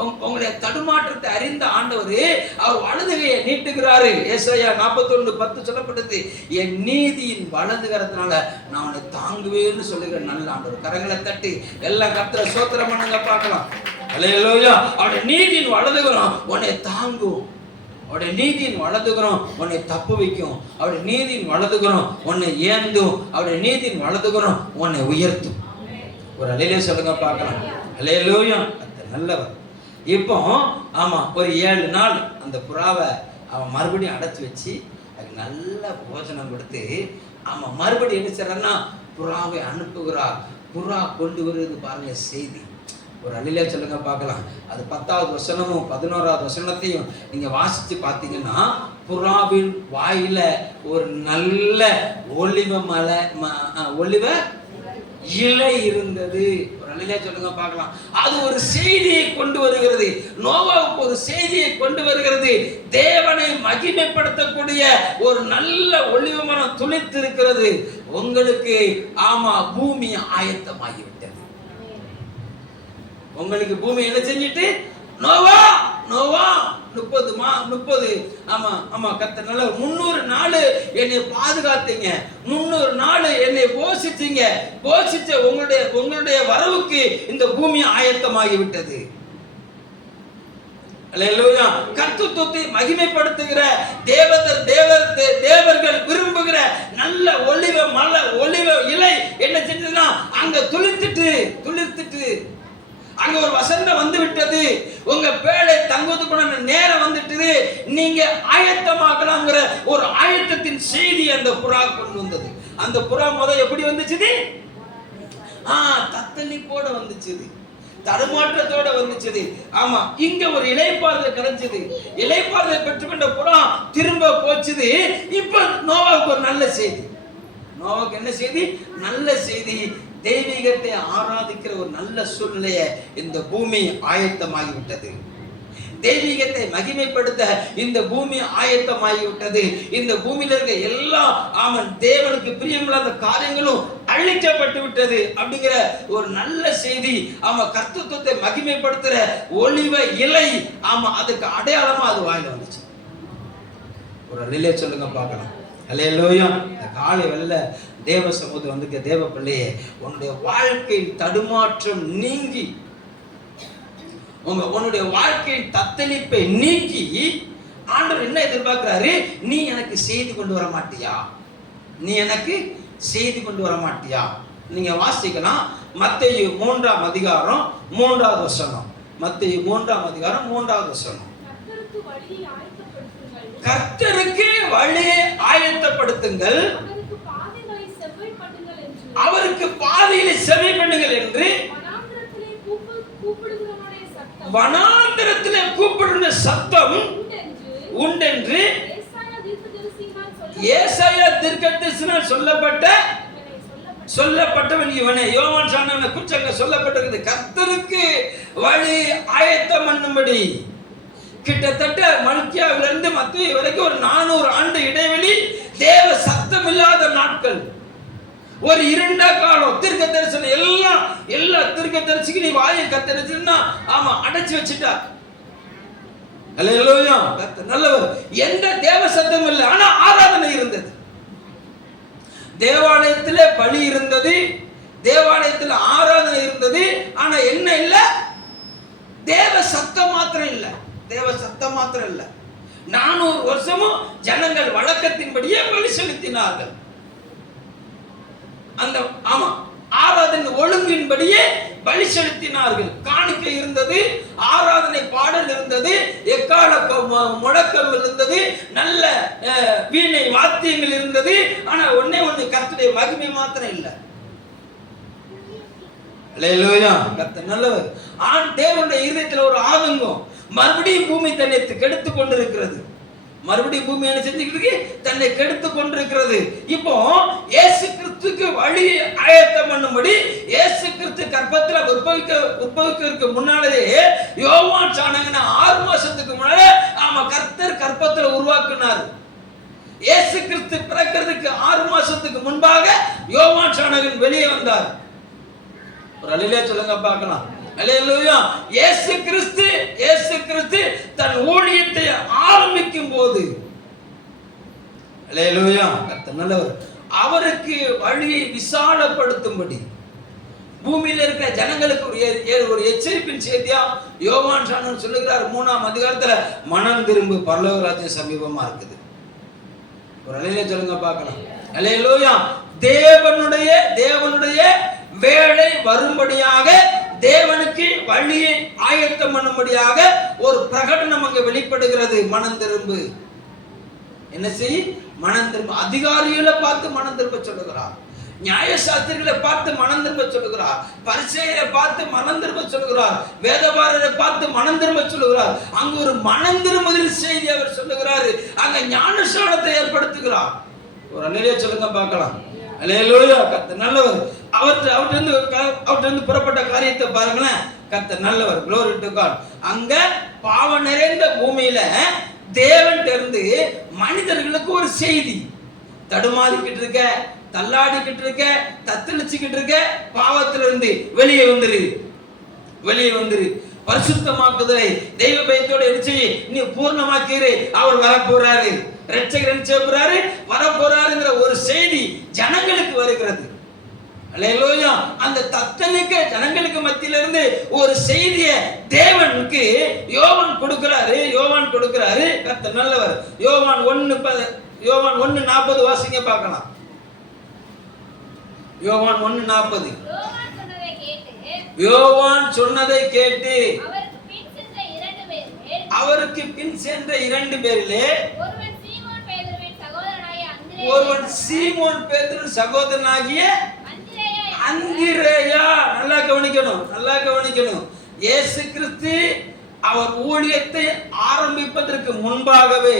உங்களுடைய தடுமாற்றத்தை அறிந்த ஆண்டவர் அவர் வலதுகையை நீட்டுகிறாரு. ஏசாயா 41:10 சொல்லப்பட்டது, என் நீதியின் வலதுகரத்தினால நான் உன்னை தாங்குவேன்னு சொல்லுகிற நல்ல ஆண்டவர். கரங்களை தட்டி எல்லாம் கர்த்தரை ஸ்தோத்திரம் பண்ணுங்க பார்க்கலாம். அல்லேலூயா. அவருடைய நீதியின் வலதுகரம் உன்னை தாங்கும். அவருடைய நீதியின் வலதுகரம் உன்னை தப்பு வைக்கும். அவருடைய நீதியின் வலதுகரம் உன்னை ஏந்தும். அவருடைய நீதியின் வலதுகரம் உன்னை உயர்த்தும். ஒரு அல்லேலூயா சொல்லுங்க பார்க்கலாம். அல்லேலூயா. அது நல்லவர். இப்போ ஆமா ஒரு 7 நாள் அந்த புறாவை அவன் மறுபடியும் அடைச்சி வச்சு அதுக்கு நல்ல போஜனம் கொடுத்து அவன் மறுபடியும் என்ன செய்றான்னா புறாவை அனுப்புகிறார். புறா கொண்டு வருது பாருங்க செய்தி. ஒரு அழிலே சொல்லுங்க பார்க்கலாம். அது 10வது வசனமும் 11வது வசனத்தையும் நீங்க வாசிச்சு பார்த்தீங்கன்னா புறாவின் வாயில ஒரு நல்ல ஒலிவ இலை இருந்தது. ஒரு அழிலே சொல்லுங்க பார்க்கலாம். அது ஒரு செய்தியை கொண்டு வருகிறது. நோவாவுக்கு ஒரு செய்தியை கொண்டு வருகிறது. தேவனை மகிமைப்படுத்தக்கூடிய ஒரு நல்ல ஒலிவமரம் துளித்து இருக்கிறது. உங்களுக்கு ஆமா பூமி ஆயத்தமாகிவிட்டது. உங்களுக்கு பூமி என்ன செஞ்சிட்டு நோவா 30 ஆமா கர்த்தர் நல்ல 300 நாள் என்னை பாதுகாத்தீங்க. 300 நாள் என்னை போஷிச்சீங்க. போஷிச்ச உங்களுடைய வரவுக்கு இந்த பூமி ஆயத்தமாகி விட்டது. அல்லேலூயா. கர்த்தத்துவத்தை மகிமைப்படுத்துகிற தேவர்கள் விரும்புகிற நல்ல ஒலிவ இலை என்ன செஞ்சதுன்னா அங்க துளிர்த்துட்டு அங்க ஒரு வசந்தம் வந்து விட்டது. உங்க பேழை தங்குவதுக்கு நேரம் வந்துட்டு நீங்க ஆயத்தமாகலாம்ங்கிற ஒரு ஆயத்தத்தின் செய்தி அந்த புறா கொண்டு வந்தது. அந்த புறா எப்படி வந்துச்சு? தத்தளிப்போட வந்துச்சு, தடுமாற்றத்தோட வந்துச்சு. ஆமா இங்க ஒரு இளைப்பாறுதல் கிடைச்சது. இளைப்பாறுதல் பெற்றுக்கொண்ட புறா திரும்ப போச்சுது. இப்ப நோவாவுக்கு ஒரு நல்ல செய்தி. நோவாவுக்கு என்ன செய்தி? நல்ல செய்தி. தெய்வீகத்தை ஆராதிக்கிற ஒரு நல்ல சூழ்நிலையை இந்த பூமி ஆயத்தமாகிவிட்டது. தெய்வீகத்தை மகிமைப்படுத்த இந்த பூமி ஆயத்தமாகிவிட்டது. இந்த பூமியில இருக்க எல்லா தேவனுக்கு பிரியமில்லாத காரியங்களும் அழிக்கப்பட்டு விட்டது அப்படிங்கிற ஒரு நல்ல செய்தி. கர்த்தத்துவத்தை மகிமைப்படுத்துற ஒலிவ இலை அதுக்கு அடையாளமா அது வாயில வந்துச்சு. ஒரு அல்லேலூயா சொல்லுங்க பார்க்கலாம். அல்லேலூயா. இந்த காலை வெள்ள தேவ சமூகம் வந்து தேவ பிள்ளையே உன்னுடைய வாழ்க்கையின் தடுமாற்றம் நீங்கி உன்னுடைய வாழ்க்கையின் தத்தளிப்பை நீக்கி ஆண்டவர் என்ன எதிர்பார்க்கிறாரு? நீ எனக்கு செய்தி கொண்டு வர மாட்டியா? நீ எனக்கு செய்தி கொண்டு வர மாட்டியா? நீங்க வாசிக்கலாம் மத்தேயு 3ஆம் அதிகாரம் 3வது வசனம். மத்தேயு 3ஆம் அதிகாரம் 3வது வசனம். கர்த்தருக்கு வழியை ஆயத்தப்படுத்துங்கள், அவருக்கு பாதையிலே செவி பண்ணுங்கள் என்று வனாந்திரத்திலே கூப்பிடுகிற சத்தம் உண்டென்று ஏசாயா தீர்க்கதரிசியால் சொல்லப்பட்டவன் இவனே. யோவான் சாணனை குறிச்சங்க சொல்லப்பட்டிருக்கிறது. கர்த்தருக்கு வழி ஆயத்தம் பண்ணும்படி. கிட்டத்தட்ட மல்கியாவிலிருந்து மத்தேயு வரைக்கும் ஒரு 400 ஆண்டு இடைவெளி தேவ சத்தம் இல்லாத நாட்கள். ஒரு இருண்ட காலம். தீர்க்க தரிசனம் எல்லா தீர்க்க தரிசிக்கு நீ வாயை கத்தரிச்சுன்னா அடைச்சு வச்சுட்டா. அல்லேலூயா. நல்லவர். எந்த தேவ சத்தம் இல்லை, ஆனா ஆராதனை இருந்தது. தேவாலயத்திலே பலி இருந்தது, தேவாலயத்தில் ஆராதனை இருந்தது. ஆனா என்ன இல்ல? தேவ சத்தம் மாத்திரம் இல்ல. தேவ சத்தம் மாத்திரம் இல்ல. 400 வருஷமும் ஜனங்கள் வழக்கத்தின்படியே பலி செலுத்தினார்கள். அந்த ஆராதனை ஒழுங்கின்படியே பலி செலுத்தினார்கள். காணிக்கை இருந்தது, ஆராதனை பாடல் இருந்தது, எக்கால முழக்கம் இருந்தது, நல்ல வீணை வாத்தியங்கள் இருந்தது. ஆனா ஒண்ணு கர்த்தருடைய மகிமை மாத்திரம் இல்லை. அல்லேலூயா. கர்த்தர் நல்லவர். தேவனுடைய இதயத்தில் ஒரு ஆதங்கம். மறுபடியும் பூமி தன்னை கெடுத்து கொண்டிருக்கிறது. மறுபடியும் பூமி என்ன செஞ்சுக்கிட்டு தன்னை கெடுத்து கொண்டிருக்கிறது. இப்போ இயேசு கிறிஸ்துக்கு வழி ஆயத்தம் பண்ணும்படி இயேசு கிறிஸ்து கர்ப்பத்துல உற்பவிக்கிறதுக்கு முன்னாலே யோவான் சாணகனை 6 மாசத்துக்கு முன்னாலே கர்த்தர் கர்ப்பத்துல உருவாக்குனார். இயேசு கிறிஸ்து பிறக்கிறதுக்கு 6 மாசத்துக்கு முன்பாக யோவான் ஸ்நானகன் வெளியே வந்தார். ஒரு அல்லேலூயா சொல்லுங்க பார்க்கலாம். அல்லேலூயா. இயேசு கிறிஸ்து தன் ஊழியத்தை ஆரம்பிக்கும் போது அல்லேலூயா கர்த்தர் நல்லவர். அவருக்கு வழியை விசாலப்படுத்தும்படி பூமியில இருக்கிற ஜனங்களுக்கு ஒரு எச்சரிப்பின் செய்தியா யோவான் ஸ்நானகன் சொல்லுகிறார் 3ஆம் அதிகாரத்துல, மனம் திரும்பு, பரலோக ராஜ்யம் சமீபமா இருக்குது. ஒரு அல்லேலூயா சொல்லுங்க பார்க்கலாம். அல்லேலூயா. தேவனுடைய வேலை வரும்படியாக, தேவனுக்கு வழியை ஆயத்தம் பண்ணும்படியாக ஒரு பிரகடனம் அங்க வெளிப்படுகிறது. மனம் திரும்பு. என்ன செய்? மனம் திரும்ப. அதிகாரிகளை பார்த்து மனம் திரும்ப சொல்லுகிறார். நியாயசாஸ்திரிகளை பார்த்து மனம் திரும்ப சொல்லுகிறார். பரிசேயரை பார்த்து மனம் திரும்ப சொல்லுகிறார். வேதபாரரை பார்த்து மனம் திரும்ப சொல்லுகிறார். அங்கு ஒரு மனம் திரும்புதல் செய்தி அவர் சொல்லுகிறாரு. அங்க ஞானஸ்நானத்தை ஏற்படுத்துகிறார். ஒரு அல்லேலூயா சொல்லுங்க பார்க்கலாம். அல்லேலூயா. கர்த்தர் நல்லவர். அவற்றிலிருந்து புறப்பட்ட காரியத்தை பாருங்களேன். கர்த்தர் நல்லவர். glory to God. அங்க பாவம் நிறைந்த பூமியில தேவன் இருந்து மனிதர்களுக்கு ஒரு செய்தி. தடுமாறிக்கிட்டு இருக்க, தள்ளாடிக்கிட்டு இருக்க, தத்தளிச்சுக்கிட்டு இருக்க, பாவத்திலிருந்து வெளியே வந்துரு. பரிசுத்தமாக்குதலை தெய்வ பயத்தோட இருச்சு நீ பூர்ணமாக்கிறே. அவர் வரப்போறாரு, ரட்சகர் வரப்போறாருங்கிற ஒரு செய்தி ஜனங்களுக்கு வருகிறது. அல்லேலூயா. அந்த தத்தளிக்க ஜனங்களுக்கு மத்தியில இருந்து ஒரு செய்தியை தேவனுக்கு யோவான் கொடுக்கிறாரு. கர்த்தர் நல்லவர். யோவான் 1:40 வாசிங்க பார்க்கலாம். யோவான் 1:40. யோவான் சொன்னதை கேட்டு அவருக்கு பின் சென்ற 2 பேரிலே ஒருவன் சீமோன் பேதுரு சகோதரனாகிய அந்திரேயா. நல்லா கவனிக்கணும். இயேசு கிறிஸ்து அவர் ஊழியத்தை ஆரம்பிப்பதற்கு முன்பாகவே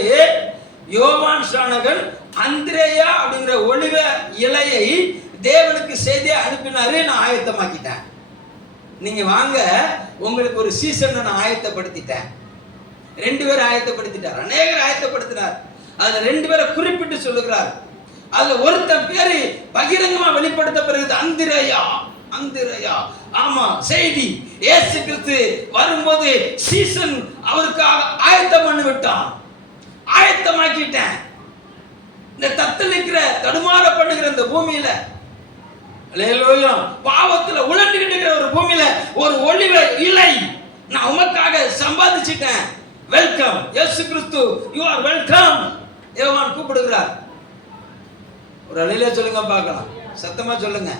யோவான் ஸ்நானகன் அந்திரேயா அப்படிங்கிற ஒலிவ இலையை தேவனுக்கு செய்தியை அனுப்பினாரு. நான் ஆயத்தமாக்கிட்டேன், நீங்க வாங்க, உங்களுக்கு ஒரு சீசன் நான் ஆயத்தப்படுத்திட்டேன். 2 பேரை ஆயத்தப்படுத்திட்டார், அநேகர் ஆயத்தப்படுத்தினார். அதுல 2 பேரை குறிப்பிட்டு சொல்லுகிறார். அதுல ஒருத்தன் பேரு பகிரங்கமா வெளிப்படுத்தப்படுகிறது, அந்திரேயா. ஆமா, செய்தி இயேசு கிறிஸ்து வரும்போது சீசன் அவருக்காக ஆயத்தம் பண்ணி விட்டான், ஆயத்தமாக்கிட்டேன். இந்த தத்தளிக்கிற தடுமாற பண்ணுகிற இந்த பூமியில, அல்லேலூயா, பாவத்துல உழண்டுகிட்டு இருக்கிற ஒரு பூமியில ஒரு ஒளிவ இலை நான் உமக்காக சம்பாதிச்சிட்டேன். வெல்கம் இயேசு கிறிஸ்து, யூ ஆர் வெல்கம். யோவான் கூப்பிடுகிறார். ஒரு அல்லேலூயா சொல்லுங்க பார்க்கலாம், சத்தமா சொல்லுங்க.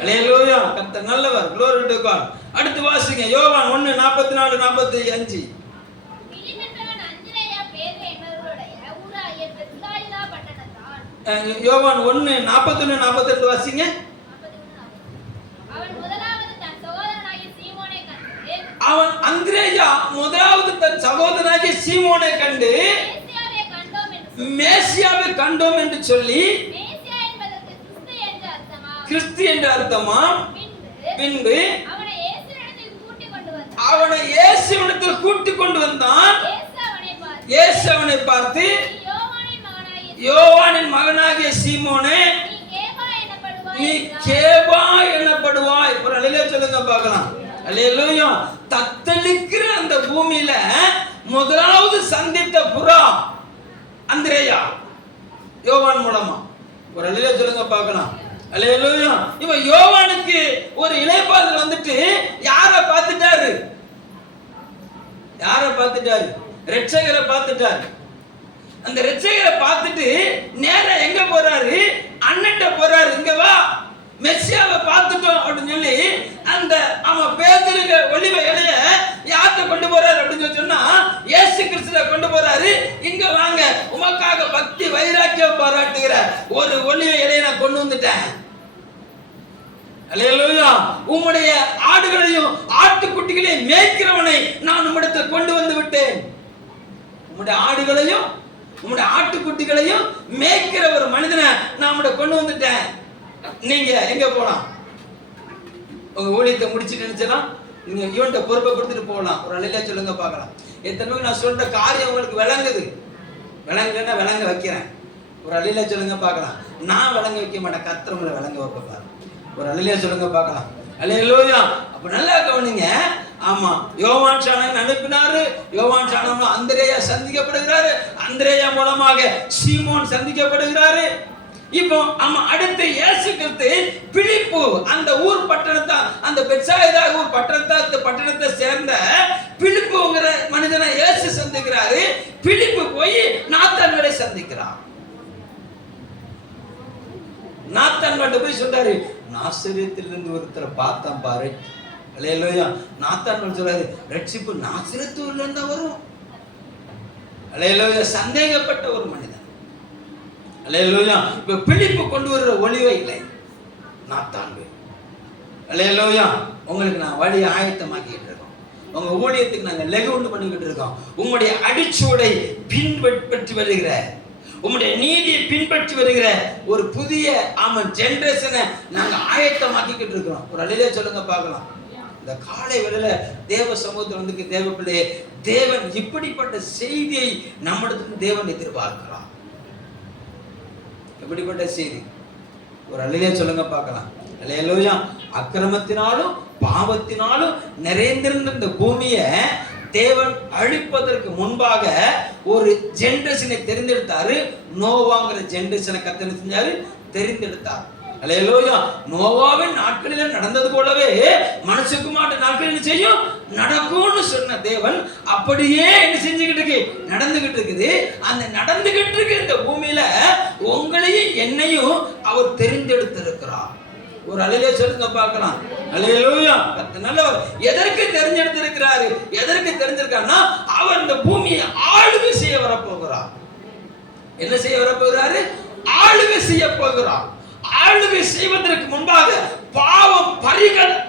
அல்லேலூயா. கர்த்தர் நல்லவர். glory to God. அடுத்து வாசிங்க யோவான் 1:44-45. யோவான் 1:41-42 வாசிங்க. அவன் அந்திரேயா முதலாவது தன் சகோதரனாகிய சீமோனை கண்டு மேசியாவை கண்டோம் என்று சொல்லி, கிறிஸ்து என்ற அர்த்தமாம், பின்பு அவனை இயேசுவிடத்தில் கூட்டிக் கொண்டு வந்தான். இயேசு அவனை பார்த்து, யோவானின் மகனாகிய சீமோனே, நீ கேபா எனப்படுவாய். ஒரு அல்லேலூயா சொல்லுங்க பார்க்கலாம். அல்லேலூயா. தத்தளிக்கிற அந்த பூமியில முதலாவது சந்தித்த புறா அந்திரேயா, யோவான் மூலமா. ஒரு அல்லேலூயா சொல்லுங்க பார்க்கலாம். அல்லேலூயா. இவன் யோவானுக்கு ஒரு இளைப்பாறுதல் வந்துட்டு யாரை பார்த்துட்டாரு? ரட்சகரை பார்த்துட்டாரு. அந்த ரட்சகரை பார்த்துட்டு நேரா எங்க போறாரு? அண்ணன்ட்ட போறாரு. இங்க வா, மெஸ்ஸியாவை பார்த்துட்டோம் அப்படின்னு சொல்லி அந்த அவன் பேதுருக ஒலிவ இலைய யார்கிட்ட கொண்டு போறாரு அப்படின்னு சொன்னா இயேசு கிறிஸ்துவ கொண்டு போறாரு. இங்க வாங்க, உமக்காக பக்தி வைராக்கியம் பாராட்டுகிற ஒரு ஒலிவ இலையை நான் கொண்டு வந்துட்டேன். அல்லேலூயா. உம்முடைய ஆடுகளையும் ஆட்டுக்குட்டிகளையும் மேய்க்கிறவனை நான் உம்மிடத்தில் கொண்டு வந்து விட்டேன். உம்முடைய ஆடுகளையும் உம்முடைய ஆட்டுக்குட்டிகளையும் மேய்க்கிற ஒரு மனிதனை நான் உம்மிட கொண்டு வந்துட்டேன். நீங்க எங்க போலாம்? உங்க ஊழியத்தை முடிச்சுட்டு நினைச்சா நீங்க இவன்ட்ட பொறுப்பை கொடுத்துட்டு போகலாம். ஒரு அல்லேலூயா சொல்லுங்க பார்க்கலாம். எத்தனை நான் சொல்ற காரியம் உங்களுக்கு விளங்குது? விளங்குன்னா விளங்க வைக்கிறேன். ஒரு அழில சொல்லுங்க பார்க்கலாம். நான் விளங்க வைக்க மாட்டேன், கர்த்தர் உங்களை விளங்க வைப்பார். ஒரு அழில சொல்லுங்க பார்க்கலாம். அல்லேலூயா. அப்ப நல்லா கவனிங்க. ஆமா, யோவான் ஸ்நானகன் அனுப்பினாரு. யோவான் ஸ்நானகன் அந்திரேயா சந்திக்கப்படுகிறாரு. அந்திரேயா மூலமாக சீமோன் சந்திக்கப்படுகிறாரு. இப்போ ஆமா, அடுத்து இயேசு கிறிஸ்து பிலிப்பு அந்த ஊர் பட்டணத்தை, அந்த பெத்சாயிதா ஊர் பட்டணத்தை சேர்ந்த பிலிப்புங்கிற மனிதனை இயேசு சந்திக்கிறாரு. பிலிப்பு போய் நாத்தான்களை சந்திக்கிறார். நாத்தான் போய் சொல்றாரு, நாசரேத்திலிருந்து ஒருத்தரை பார்த்தேன் பாரு. அல்லேலூயா. நாத்தான் சொல்றாரு, ரட்சிப்பு நாசரேத்துல இருந்தா வரும். அல்லேலூயா. சந்தேகப்பட்ட ஒரு மனிதன். அல்லேலூயா. இப்ப பிலிப்பு கொண்டு வர்ற ஒளிவை இல்லை நாத்தான். அல்லேலூயா. உங்களுக்கு நான் வழி ஆயத்தமாக்கிட்டு இருக்கோம். உங்க ஊழியத்துக்கு நாங்க லெகு உண்டு பண்ணிக்கிட்டு இருக்கோம். உங்களுடைய அடிச்சுவடை பின்பற்றி வருகிற, உங்களுடைய நீதியை பின்பற்றி வருகிற ஒரு புதிய ஜெனரேஷனை நாங்க ஆயத்தமாக்கிக்கிட்டு இருக்கிறோம். ஒரு அழிலே சொல்லுங்க பார்க்கலாம். இந்த காலை வேளையில தேவ சமூகத்தில் வந்து தேவ பிள்ளையே, தேவன் இப்படிப்பட்ட செய்தியை நம்மிடத்துல தேவன் எதிர்பார்க்கிறார். எப்படிப்பட்ட செய்தி? ஒரு அழிலே சொல்லுங்க பார்க்கலாம். அல்லேலூயா. அக்கிரமத்தினாலும் பாவத்தினாலும் நிறைந்திருந்த இந்த பூமியை தேவன் அழிப்பதற்கு முன்பாக ஒரு ஜெனரேஷனை தெரிந்தெடுத்தாரு. நோவாங்கிற ஜெனரேஷனை கர்த்தர் செஞ்சாரு, தெரிந்தெடுத்தார். அல்லேலூயா. நோவாவின் நாட்களில் நடந்தது போலவே மனுஷகுமாரன் நாட்களில் செய்யும் நடக்கும்னு சொன்ன தேவன் அப்படியே என்ன செஞ்சுக்கிட்டு இருக்கு, நடந்துகிட்டு இருக்குது. அந்த நடந்துகிட்டு இருக்கு இந்த பூமியில உங்களையும் என்னையும் அவர் தெரிந்தெடுத்திருக்கிறார். ஒரு அழிலே சொல்லுங்க பார்க்கலாம். அல்லேலூயா. கர்த்தர் நல்லவர். எதற்கு தெரிஞ்செடுத்திருக்கிறாரு? எதற்கு தெரிஞ்சிருக்காருன்னா, அவர் இந்த பூமியை ஆளுகை செய்ய வரப்போகிறார். என்ன செய்ய வரப்போகிறாரு? ஆளுகை செய்ய போகிறார். ஆளுகை செய்வதற்கு முன்பாக பாவம்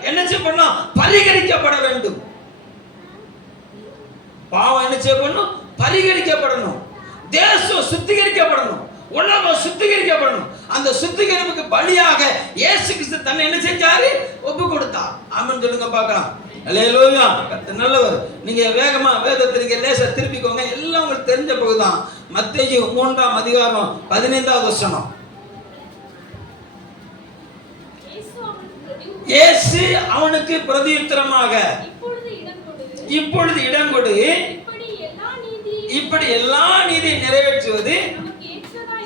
என்ன செய்யணும்? பரிகரிக்கப்பட வேண்டும். பாவம் என்ன செய்யணும்? பரிகரிக்கப்படணும். தேசம் சுத்திகரிக்கப்படணும். உலகம் சுத்திகரிக்கப்படணும். அந்த சுத்திகரிப்புக்கு பலியாக இயேசு கிறிஸ்து தன்னை என்ன செஞ்சாரு? ஒப்பு கொடுத்தார். ஆமென் சொல்லுங்க பார்க்கலாம். அல்லேலூயா. கர்த்தர் நல்லவர். நீங்க வேகமா வேதத்திற்கு லேசா திருப்பிக்கோங்க. எல்லாம் உங்களுக்கு தெரிஞ்ச போகுதான். மத்தேயு 3ஆம் அதிகாரம் 15வது வசனம். இயேசு அவனுக்கு பிரதியுத்தரமாக, இப்பொழுது இடம் கொடு, இப்படி எல்லா நீதியை நிறைவேற்றுவது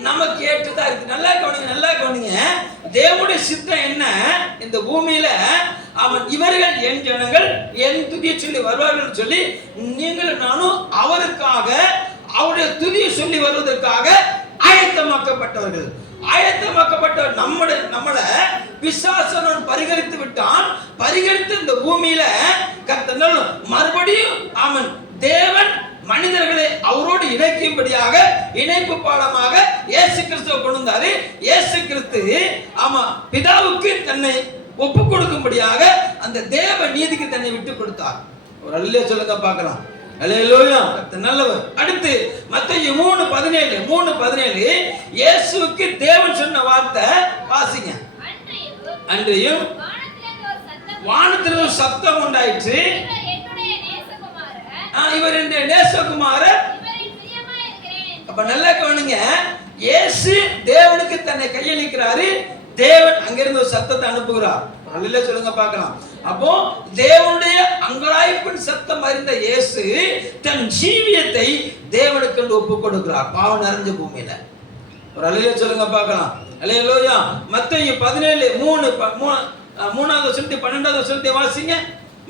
நமக்கு ஏற்றதா இருக்கு. நல்லா கவனிங்க, நல்லா கவனிங்க. தேவனுடைய சித்தம் என்ன? இந்த பூமியில இவர்கள் என் ஜனங்கள் என் துதியை சொல்லி வருவார்கள் சொல்லி நீங்கள் நானும் அவருக்காக, அவருடைய துதியை சொல்லி வருவதற்காக ஆயத்தமாக்கப்பட்டவர்கள். ஆயத்தமாக்கப்பட்டவர் நம்மளை பிசாசன் பரிகரித்து விட்டான். பரிகரித்து இந்த பூமியில கர்த்தர் மறுபடியும் தேவன் மனிதர்களை அவரோடு இணைக்கும்படியாக இணைப்பு பாலமாக இயேசு கிறிஸ்துவை கொண்டு வந்தாரு. இயேசு கிறிஸ்து பிதாவுக்கு தன்னை ஒப்பு கொடுக்கும்படியாக அந்த தேவ நீதிக்கு தன்னை விட்டு கொடுத்தார். ஒரு அல்லேலூயா சொல்லுங்க பார்க்கலாம். அல்லேலூயா. கர்த்தர் நல்லவர். அடுத்து மத்தேயு 3:17 இயேசுவுக்கு தேவன் சொன்ன வார்த்தை வாசிங்க. அன்றையும் வானத்தில் ஒரு சத்தம் உண்டாயிற்று, இவர் என்னுடைய நேசகுமாரர். அப்ப நல்லா கவனிங்க. இயேசு தேவனுக்கு தன்னை கையளிக்கிறாரு. தேவன் அங்கிருந்து ஒரு சத்தத்தை அனுப்புகிறார். அல்லேலூயா சொல்லுங்க பார்க்கலாம். அப்போ தேவனுடைய அங்கலாய்ப்பின் சத்தம் அறிந்த இயேசு தன் ஜீவியத்தை தேவனுக்கு ஒப்பு கொடுக்கிறார் பாவம் நிறைஞ்ச பூமியில. ஒரு அல்லேலூயா சொல்லுங்க பார்க்கலாம். அல்லேலூயா. மத்தேயு 17:3வது வசனத்தை 12வது வசனத்தை வாசிங்க.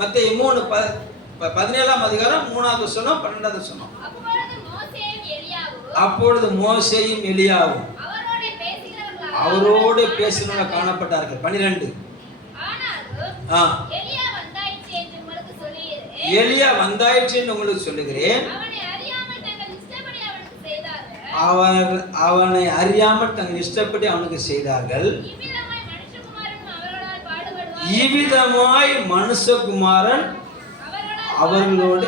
மத்தேயு 3:17ஆம் அதிகாரம் 3வது வசனம் 12வது வசனம். அப்பொழுது மோசேயும் எலியாவும் அவரோடு பேசினவங்க காணப்பட்டார்கள். 12 எலியா வந்தாயிற்று என்று உங்களுக்கு சொல்லுகிறேன், அவனை அறியாமல் தங்கள் இஷ்டப்படி அவனுக்கு செய்தார்கள். இவ்விதமாய் மனுஷகுமாரன் அவர்களோடு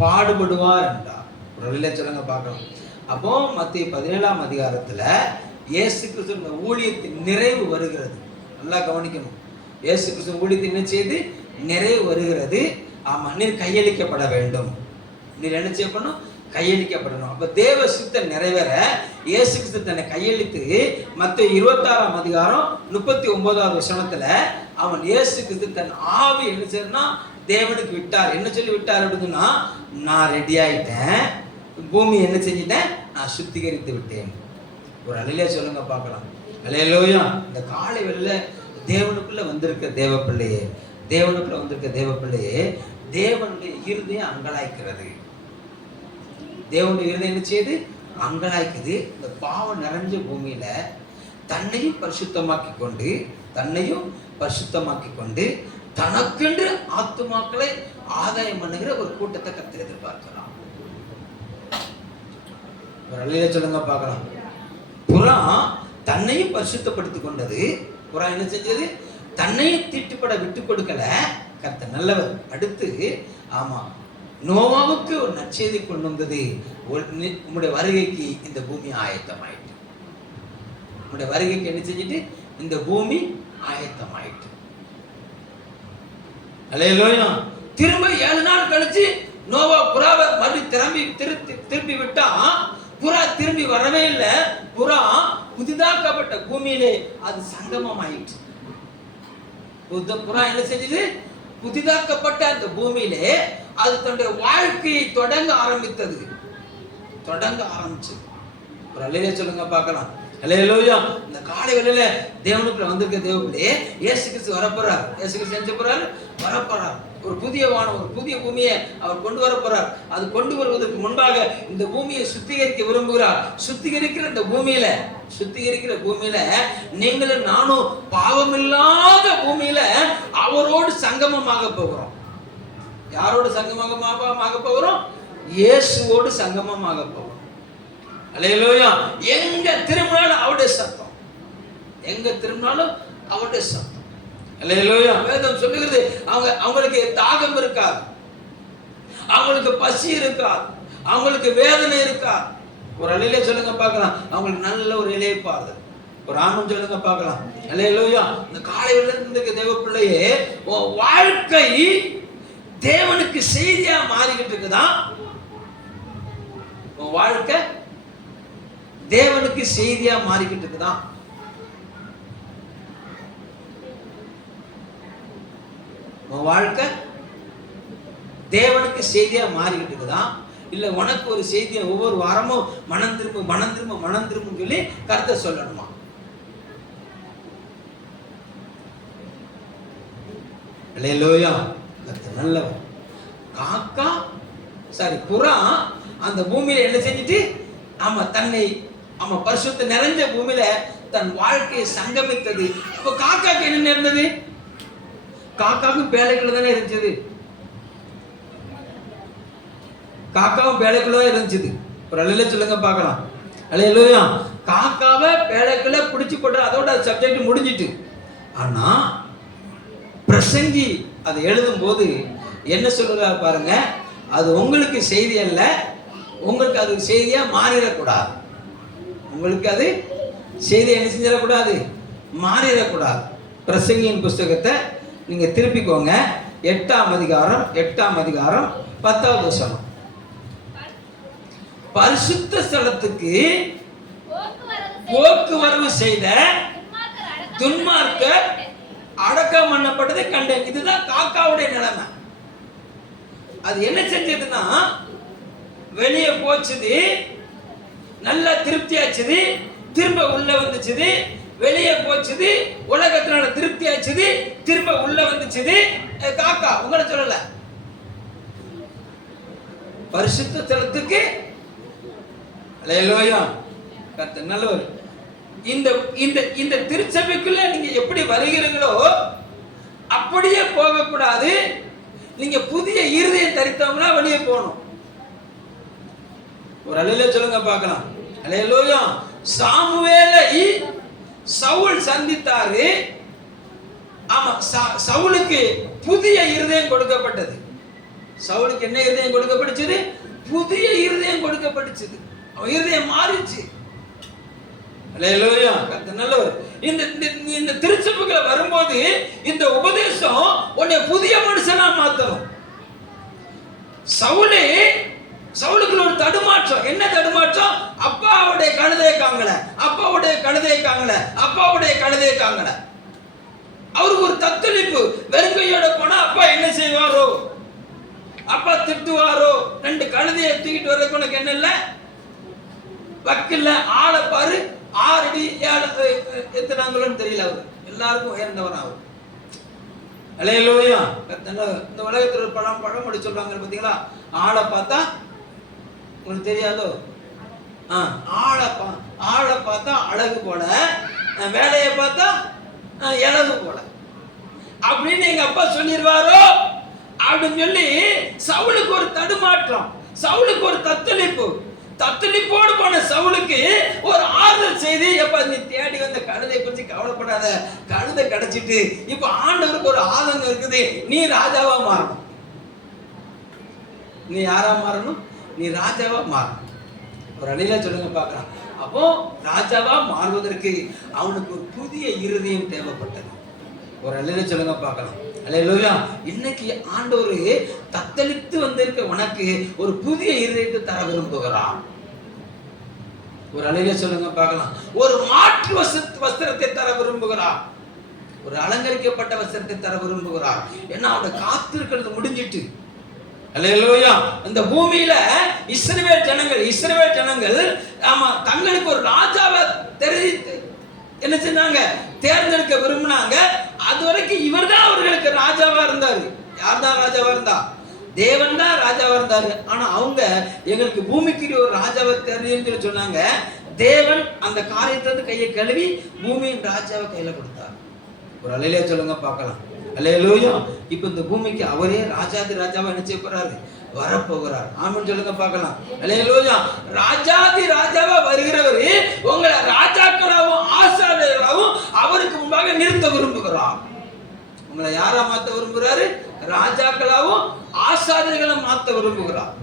பாடுபடுவார் என்றார். ஒரு சொல்லுங்க பார்க்கலாம். அப்போ மத்தேயு 17ஆம் அதிகாரத்துல இயேசு கிறிஸ்து ஊழியத்தின் நிறைவு வருகிறது. நல்லா கவனிக்கணும். இயேசு கிறிஸ்து ஊழியத்தின் என்ன செய்து நிறைவு வருகிறது. நீர் கையளிக்கப்பட வேண்டும். நீர் என்ன செய்யணும்? கையளிக்கப்படணும். அப்ப தேவ சித்தம் நிறைவேற இயேசு கிறிஸ்து தன்னை கையளித்து மத்தேயு 26ஆம் அதிகாரம் 39வது வசனத்துல அவன் இயேசு கிறிஸ்து தன் ஆவி என்ன செய்யணும்னா தேவனுக்கு விட்டார். என்ன சொல்லி விட்டார் அப்படின்னா, நான் ரெடி ஆயிட்டேன், பூமி என்ன செஞ்சிட்டேன், நான் சுத்திகரித்து விட்டேன். ஒரு அல்லேலூயா சொல்லுங்க பார்க்கலாம். அல்லேலூயா. இந்த காலை வேளையில தேவனுக்குள்ள வந்திருக்க தேவ பிள்ளையே, தேவனுக்குள்ள வந்திருக்க தேவ பிள்ளையே, தேவனுடைய இருதயம் அங்கலாய்க்கிறது. தேவனுடைய இருதயம் என்ன செய்யுது, அங்கலாய்க்குது. இந்த பாவம் நிறைஞ்ச பூமியில தன்னையும் பரிசுத்தமாக்கி கொண்டு தனக்கென்று ஆத்துமாக்களை ஆதாயம் பண்ணுகிற ஒரு கூட்டத்தை கர்த்தர் எதிர்பார்க்கிறான். ஒரு அல்லேலூயா சொல்லுங்க பார்க்கலாம். புறா தன்னையும் பரிசுத்தப்படுத்திக் கொண்டது. புறா என்ன செஞ்சது, தன்னையும் தீட்டுப்பட விட்டு கொடுக்கல. கர்த்தர் நல்லவர். அடுத்து ஆமா, நோவாவுக்கு ஒரு நற்செய்தி கொண்டு வந்தது. உம்முடைய வருகைக்கு இந்த பூமி ஆயத்தமாயிட்டு. உம்முடைய வருகைக்கு என்ன செஞ்சிட்டு, இந்த பூமி ஆயத்தமாயிட்டு. அல்லேலூயா. திரும்ப 7 நாள் கழிச்சு நோவா புறாவை மறுபடியும் திருப்பி விட்டா, புறா திரும்பி வரவே இல்லை. புறா புதிதாக்கப்பட்ட பூமியிலே அது சங்கமம் ஆயிற்று. புறா என்ன செஞ்சது, புதிதாக்கப்பட்ட அந்த பூமியிலே அது தன்னுடைய வாழ்க்கையை தொடங்க ஆரம்பிச்சது. ஒரு அல்லேலூயா சொல்லுங்க பார்க்கலாம். அல்லேலூயா. இந்த காலை வேளையில தேவனுக்குள்ள வந்திருக்க தேவனுடைய இயேசு கிறிஸ்து வரப்போறார். இயேசு கிறிஸ்து செஞ்ச போறார், வரப்போறார். ஒரு புதிய வானம், ஒரு புதிய பூமியை அவர் கொண்டு வர போறார். அது கொண்டு வருவதற்கு முன்பாக இந்த பூமியை சுத்திகரிக்க விரும்புகிறார். சுத்திகரிக்கிற பூமியில நீங்களும் நானும் பாவமில்லாத பூமியில அவரோடு சங்கமமாக போகிறோம். யாரோடு சங்கமமாக போகிறோம்? இயேசுவோடு சங்கமமாக போகிறோம். அல்லேலூயா. எங்க திரும்பினாலும் அவருடைய சத்தம், அல்லேலூயா. வேதம் சொல்லுகிறது, அவங்களுக்கு தாகம் இருக்காது, அவங்களுக்கு பசி இருக்காது, அவங்களுக்கு வேதனை இருக்காது. ஒரு அல்லேலூயா சொல்லுங்க பார்க்கலாம். அவங்களுக்கு நல்ல ஒரு இளைப்பாறுதல். ஒரு ஆமென் சொல்லுங்க பார்க்கலாம். அல்லேலூயா. இந்த காலையில இருந்து தேவ பிள்ளையே, வாழ்க்கை தேவனுக்கு செய்தியா மாறிக்கிட்டு இருக்குதான். வாழ்க்கை தேவனுக்கு செய்தியா மாறிக்கிட்டு இருக்குதான். வாழ்க்கை தேவனுக்கு செய்தியா மாறிக்கிட்டு இருக்குதான். இல்ல உனக்கு ஒரு செய்தியை ஒவ்வொரு வாரமும் மனம் திரும்ப சொல்லி கருத்தை சொல்லணுமா? அல்லேலூயா. கர்த்தர் நல்லவர். புறா அந்த பூமியில என்ன செஞ்சுட்டு, பரிசுத்த நிறைஞ்ச பூமியில தன் வாழ்க்கையை சங்கமித்தது. அப்ப காக்காக்கு என்ன நடந்தது? காக்காவும் பேழைக்குள்ள தானே இருந்துச்சு. ஒரு அல்லேலூயா சொல்லுங்க பார்க்கலாம். அல்லேலூயா. காக்காவை பேழைக்குள்ள பிடிச்சு போட்டு அதோட சப்ஜெக்ட் முடிஞ்சிட்டு. ஆனா பிரசங்கி அதை எழுதும் போது என்ன சொல்றாரு பாருங்க, அது உங்களுக்கு செய்தி அல்ல, உங்களுக்கு அது செய்தியா மாறிடக்கூடாது. உங்களுக்கு அது செய்தி என்ன செஞ்சிடக்கூடாது, மாறிடக்கூடாது. பிரசங்கியின் புஸ்தகத்தை நீங்க திருப்பிக்கோங்க. 8ஆம் அதிகாரம் 10வது வசனம். பரிசுத்த ஸ்தலத்துக்கு போக்குவரவு செய்த துன்மார்க்கர் அடக்கம் பண்ணப்பட்டதை கண்டேன். இதுதான் காக்காவுடைய நிலைமை. அது என்ன செஞ்சதுன்னா, வெளியே போச்சுது, நல்லா திருப்தி ஆச்சுது, திரும்ப உள்ள வந்துச்சுது, வெளியே போச்சுது, உலகத்தினால திருப்தி ஆச்சுது, திரும்ப உள்ள வந்துச்சுது. காக்கா உங்களை சொல்லல, பரிசுத்த ஸ்தலத்துக்கு. அல்லேலூயா. கர்த்தர் நல்லவர். இந்த திருச்சபைக்குள்ள நீங்க எப்படி வருகிறீங்களோ அப்படியே போகக்கூடாது. நீங்க புதிய இருதயம் தரித்தவங்களா வெளியே போகணும். ஒரு அல்லேலூயா சொல்லுங்க பார்க்கலாம். அல்லேலூயா. சாமுவேலை சவுல் சந்தித்தாரு. ஆமா, சவுலுக்கு புதிய இருதயம் கொடுக்கப்பட்டது. சவுலுக்கு என்ன இருதயம் கொடுக்கப்பட்டுச்சு? புதிய இருதயம் கொடுக்கப்பட்டுச்சு. அவன் இருதயம் மாறிச்சு. அல்லேலூயா. கர்த்தர் நல்லவர். இந்த திருச்சபைக்குள்ள வரும்போது இந்த உபதேசம் உன்னை புதிய மனுஷனா மாத்தணும். சவுலே சவுலுக்குள்ள ஒரு தடுமாற்றம். என்ன தடுமாற்றம்? அப்பாவுடைய கழுதையை காங்கல, அப்பாவுடைய கழுதையை காங்கல, அப்பாவுடைய கழுதையை காங்கல. அவருக்கு ஒரு தத்தளிப்பு. வெறுங்கையோட போனா அப்பா என்ன செய்வாரோ, அப்பா திட்டுவாரோ, 2 கழுதையை தூக்கிட்டு வர்றதுக்கு உனக்கு என்ன இல்ல வக்கில்ல, ஆளை பாரு 6 அடி 7 எத்தனாங்களோன்னு தெரியல. அவரு எல்லாருக்கும் உயர்ந்தவர் அவர். அல்லேலூயா. இந்த உலகத்தில் ஒரு பழமொழி சொல்றாங்க பார்த்தீங்களா, ஆளை பார்த்தா உங்களுக்கு தெரியாதோ, ஆளை பார்த்தா அழகு போல, வேலையை பார்த்தா இழகு போல அப்படின்னு எங்க அப்பா சொல்லிடுவாரோ அப்படின்னு சொல்லி சவுலுக்கு ஒரு தடுமாற்றம், சவுலுக்கு ஒரு தத்தளிப்போடு போன சவுலுக்கு ஒரு ஆறுதல் செய்தி. எப்ப நீ தேடி வந்த கழுதை குறித்து கவலைப்படாத, கழுதை கிடைச்சிட்டு இப்ப ஆண்டவருக்கு ஒரு ஆதங்கம் இருக்குது, நீ ராஜாவா மாறணும். நீ யாரா மாறணும்? நீ ராஜாவா மாறணும். ஒரு அழில சொல்லுங்க பார்க்கலாம். அப்போ ராஜாவா மாறுவதற்கு அவனுக்கு ஒரு புதிய இருதயம் தேவைப்பட்டது. ஒரு அழில சொல்லுங்க பார்க்கலாம். அல்லேலூயா. இன்னைக்கு ஆண்டவர் தத்தளித்து வந்திருக்க உனக்கு ஒரு புதிய இருதயத்தை தர விரும்புகிறார். ஒரு அழில சொல்லுங்க பார்க்கலாம். ஒரு மாற்று வஸ்திரத்தை தர விரும்புகிறார். ஒரு அலங்கரிக்கப்பட்ட வஸ்திரத்தை தர விரும்புகிறார். ஏன்னா அவனை காத்திருக்கிறது முடிஞ்சிட்டு. அல்லேலூயா. இந்த பூமியில இஸ்ரவேல் ஜனங்கள் ஆமா தங்களுக்கு ஒரு ராஜாவை என்ன செஞ்சாங்க, தேர்ந்தெடுக்க விரும்பினாங்க. அது வரைக்கும் இவர் தான் அவர்களுக்கு ராஜாவா இருந்தாரு. யார் தான் ராஜாவா இருந்தா? தேவன் தான் ராஜாவா இருந்தாரு. ஆனா அவங்க எங்களுக்கு பூமிக்கு ஒரு ராஜாவை தெரியும்னு சொன்னாங்க. தேவன் அந்த காரியத்தை கையை கழுவி பூமியின் ராஜாவை கையில கொடுத்தார். ஒரு அலையிலே சொல்லுங்க பார்க்கலாம். அல்லேலூயா. இப்ப இந்த பூமிக்கு அவரே ராஜாதி ராஜாவா என்ன செய்ய போறாரு? வரப்போகிறார். ஆமென் சொல்லுங்க பார்க்கலாம். அல்லேலூயா. ராஜாதி ராஜாவா வருகிறவர் உங்களை ராஜாக்களாகவும் ஆசாரியர்களாகவும் அவருக்கு முன்பாக நிறுத்த விரும்புகிறார். உங்களை யாரா மாத்த விரும்புகிறாரு? ராஜாக்களாகவும் ஆசாரியர்களை மாத்த விரும்புகிறார்.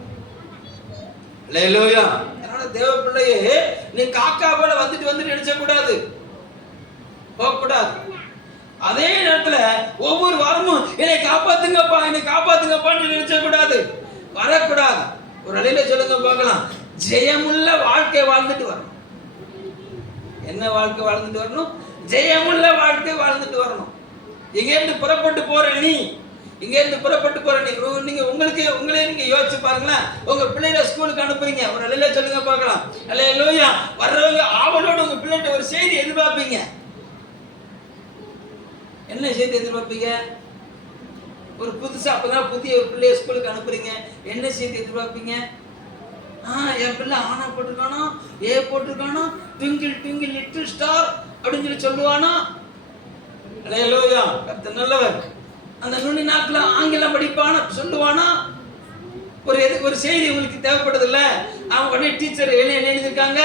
அல்லேலூயா. அதனால தேவ பிள்ளையே, நீ காக்கா போல வந்துட்டு நினைச்ச கூடாது, போக கூடாது. அதே நேரத்துல ஒவ்வொரு வாரமும் என்னை காப்பாத்துங்கப்பான்னு நினைச்ச கூடாது, வரக்கூடாது. ஒரு அழில சொல்லுங்க பார்க்கலாம். ஜெயமுள்ள வாழ்க்கை வாழ்ந்துட்டு வரணும். என்ன வாழ்க்கை வாழ்ந்துட்டு வரணும்? ஜெயமுள்ள வாழ்க்கை வாழ்ந்துட்டு வரணும். இங்க இருந்து புறப்பட்டு போற நீ நீங்க உங்களே நீங்க யோசிச்சு பாருங்களேன். உங்க பிள்ளைகளை ஸ்கூலுக்கு அனுப்புறீங்க. ஒரு அழில சொல்லுங்க பார்க்கலாம். அல்லேலூயா. வர்றவங்க ஆவலோடு உங்க பிள்ளைகிட்ட ஒரு செய்தி எதிர்பார்ப்பீங்க. என்ன செய்தி எதிர்பார்ப்பீங்க? ஒரு புதுசா அப்பதான் புதிய ஒரு பிள்ளைய ஸ்கூலுக்கு அனுப்புறீங்க. என்ன செய்தி எதிர்பார்ப்பீங்க? என் பிள்ளை ஆனா போட்டிருக்கானோ, ஏ போட்டிருக்கானோ, ட்விங்கிள் ட்விங்கிள் லிட்டில் ஸ்டார் அப்படின்னு சொல்லி சொல்லுவானா? அல்லேலூயா. கர்த்தர் நல்லவர். அந்த நுனி நாக்குல ஆங்கிலம் படிப்பான சொல்லுவானா? ஒரு செய்தி உங்களுக்கு தேவைப்படுது இல்ல? அவங்க உடனே டீச்சர் என்ன எழுதியிருக்காங்க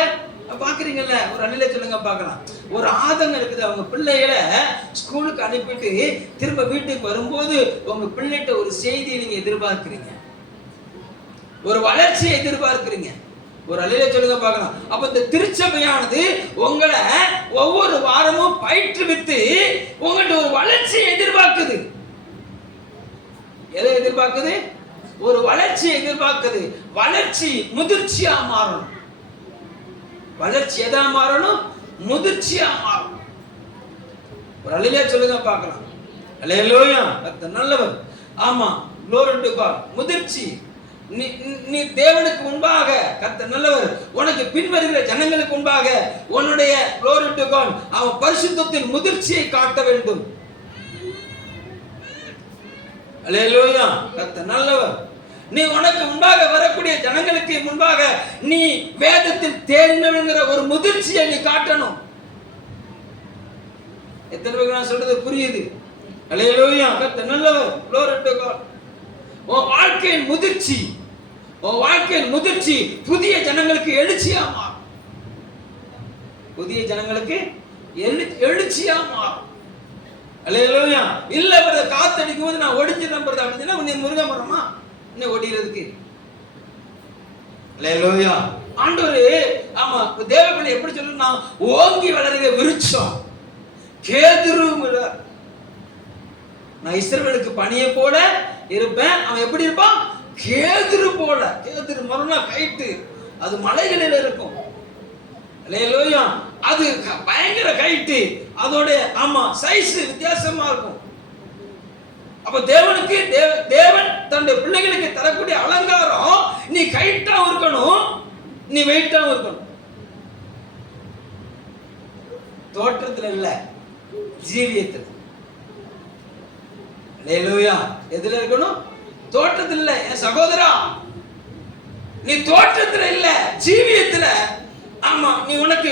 பாக்குறீங்கல்ல. ஒரு அழில சொல்லுங்க பார்க்கலாம். ஒரு ஆதங்கம் இருக்குது. அவங்க பிள்ளைகளை ஸ்கூலுக்கு அனுப்பிட்டு திரும்ப வீட்டுக்கு வரும்போது உங்க பிள்ளைகிட்ட ஒரு செய்தியை நீங்க எதிர்பார்க்கிறீங்க, ஒரு வளர்ச்சியை எதிர்பார்க்கிறீங்க. ஒரு அழில சொல்லுங்க பார்க்கலாம். அப்ப இந்த திருச்சபையானது உங்களை ஒவ்வொரு வாரமும் பயிற்றுவித்து உங்கள்கிட்ட ஒரு வளர்ச்சியை எதிர்பார்க்குது. எதை எதிர்பார்க்குது? ஒரு வளர்ச்சியை எதிர்பார்க்குது. வளர்ச்சி முதிர்ச்சியா மாறணும். வளர்ச்சி எதா மாறணும்? முதிர்ச்சியா மாறணும். ஒரு அழில சொல்லுங்க பார்க்கலாம். அல்லேலூயா. கர்த்தர் நல்லவர். ஆமா, glory to God. முதிர்ச்சி. நீ தேவனுக்கு முன்பாக கர்த்தர் நல்லவர். உனக்கு பின்வருகிற ஜனங்களுக்கு முன்பாக உன்னுடைய glory to God அவன் பரிசுத்தத்தின் முதிர்ச்சியை காட்ட வேண்டும். அல்லேலூயா. கர்த்தர் நல்லவர். நீ உனக்கு முன்பாக வரக்கூடிய ஜனங்களுக்கு முன்பாக நீ வேதத்தில் தேர்ந்தெடுங்கிற ஒரு முதிர்ச்சியை நீ காட்டணும். எத்தனை பேருக்கு நான் சொல்றது புரியுது? அல்லேலூயா. கர்த்தர் நல்லவர். glory to God. உன் வாழ்க்கையின் முதிர்ச்சி புதிய ஜனங்களுக்கு எழுச்சியா மாறும். புதிய ஜனங்களுக்கு எழுச்சியா மாறும். அல்லேலூயா. இல்ல பிரதர், காத்தடிக்கும் போது நான் ஒடிஞ்சிடறேன் பிரதர் அப்படின்னா உன்னை முருக மரமா என்ன ஒடிக்கிறதுக்கு? அல்லேலூயா. ஆண்டவர் ஆமா தேவபிள்ளை எப்படி சொல்லணும்னா ஓங்கி வளருகிற விருட்சம் கேதுரு. நான் இஸ்ரவேலுக்கு பனியை போல இருப்பேன். அவன் எப்படி இருப்பான்? கேதுரு போல. கேதுரு மரம்னா கைட்டு, அது மலைகளில் இருக்கும். அல்லேலூயா. அது பயங்கர கைட்டு, அதோட ஆமா சைஸ் வித்தியாசமா இருக்கும். அப்ப தேவனுக்கு தேவன் தன்னுடைய பிள்ளைகளுக்கு தரக்கூடிய அலங்காரம், நீ கைட்டாவும் இருக்கணும், நீ வெயிட்டாவும் இருக்கணும். தோற்றத்துல இல்ல, ஜீவியத்துல. அல்லேலூயா. எதுல இருக்கணும்? தோற்றத்துல இல்ல. என் சகோதரா, நீ தோற்றத்துல இல்ல, ஜீவியத்துல. ஆமா, நீ உனக்கு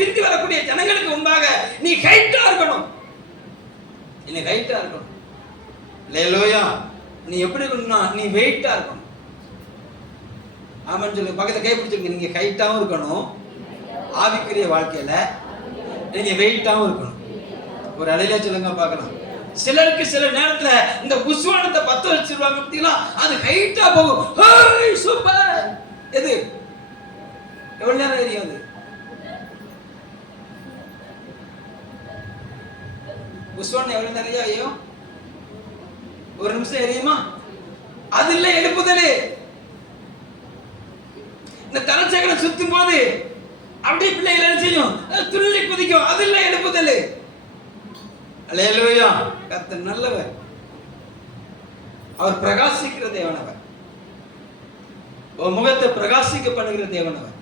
பிந்தி வரக்கூடிய ஜனங்களுக்கு முன்பாக நீ ஹைட்டா இருக்கணும். நீ ஹைட்டா இருக்கணும். அல்லேலூயா. நீ எப்படி இருக்கணும்னா, நீ வெயிட்டா இருக்கணும். ஆமான்னு சொல்லு. பக்கத்துல கை பிடிச்சிருக்க. நீங்க ஹைட்டாவும் இருக்கணும், ஆவிக்குரிய வாழ்க்கையில நீங்க வெயிட்டாவும் இருக்கணும். ஒரு அலையில சொல்லுங்க பார்க்கலாம். சிலருக்கு சில நேரத்துல இந்த புஷ்வானத்தை பத்த வச்சிருவாங்க பார்த்தீங்களா, அது ஹைட்டா போகும். Hey super. எது எவ்வளவு நேரம் எரியும்? அது புஷ்வானம் எவ்வளவு நேரம் எரியும்? ஒரு நிமிஷம் எரியுமா? அது இல்ல எழுப்புதல். இந்த தலச்சக்கரை சுத்தும் போது அப்படி பிள்ளைகள் என்ன செய்யும்? துள்ளி குதிக்கும். அது இல்ல எழுப்புதல். அல்லேலூயா. கர்த்தர் நல்லவர். அவர் பிரகாசிக்கிற தேவனவர். உன் முகத்தை பிரகாசிக்க பண்ணுகிற தேவனவர்.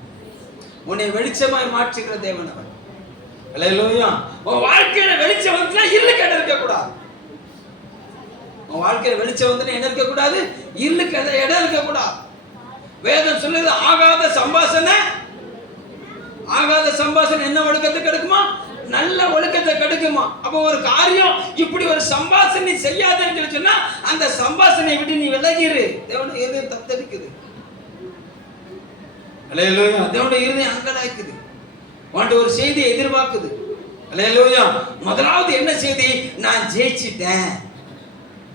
உன்னை வெளிச்சமாய் மாற்றுகிற தேவனவர். அல்லேலூயா. உன் வாழ்க்கையில வெளிச்சம் வந்துனா இருளுக்கு இடம் இருக்க கூடாது. உன் வாழ்க்கையில வெளிச்சம் வந்துனா என்ன இருக்க கூடாது? இருளுக்கு இடம் இருக்க கூடாது. வேதம் சொல்லுது, ஆகாத சம்பாஷணை என்ன ஒழுக்கத்தை கெடுக்குமா? நல்ல ஒழுக்கத்தை கெடுக்குமா? அப்ப ஒரு காரியம் இப்படி ஒரு சம்பாஷணை செய்யாதன்னு சொன்னா அந்த சம்பாஷணையை விட்டு நீ விலகிரு. தேவனுடைய இருதயம் தத்தளிக்குது. அல்லேலூயா. தேவனுடைய இருதயம் அங்கலாய்க்குது. உன்கிட்ட ஒரு செய்தியை எதிர்பார்க்குது. அல்லேலூயா. முதலாவது என்ன செய்தி? நான் ஜெயிச்சிட்டேன்.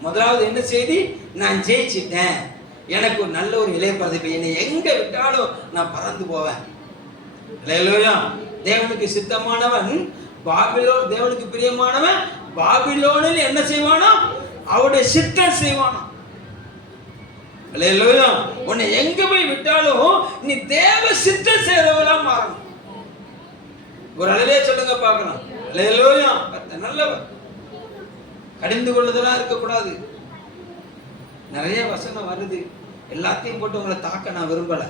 முதலாவது என்ன செய்தி? நான் ஜெயிச்சிட்டேன். எனக்கு ஒரு நல்ல ஒரு இளைய பதவி. என்னை எங்க விட்டாலும் நான் பறந்து போவேன். அல்லேலூயா. தேவனுக்கு சித்தமானவன் பாபிலோன், தேவனுக்கு பிரியமானவன் பாபிலோனில் என்ன செய்வானோ அவருடைய சித்தம் செய்வானோ. அல்லேலூயா. உன்னை எங்க போய் விட்டாலும் நீ தேவ சித்தம் செய்றவளா மாறணும். ஒரு அலையிலே சொல்லுங்க பார்க்கலாம். அல்லேலூயா. கர்த்தர் நல்லவர். கடிந்து கொள்ளுதலா இருக்க கூடாது. நிறைய வசனம் வருது, எல்லாத்தையும் போட்டு உங்களை தாக்க நான் விரும்பல.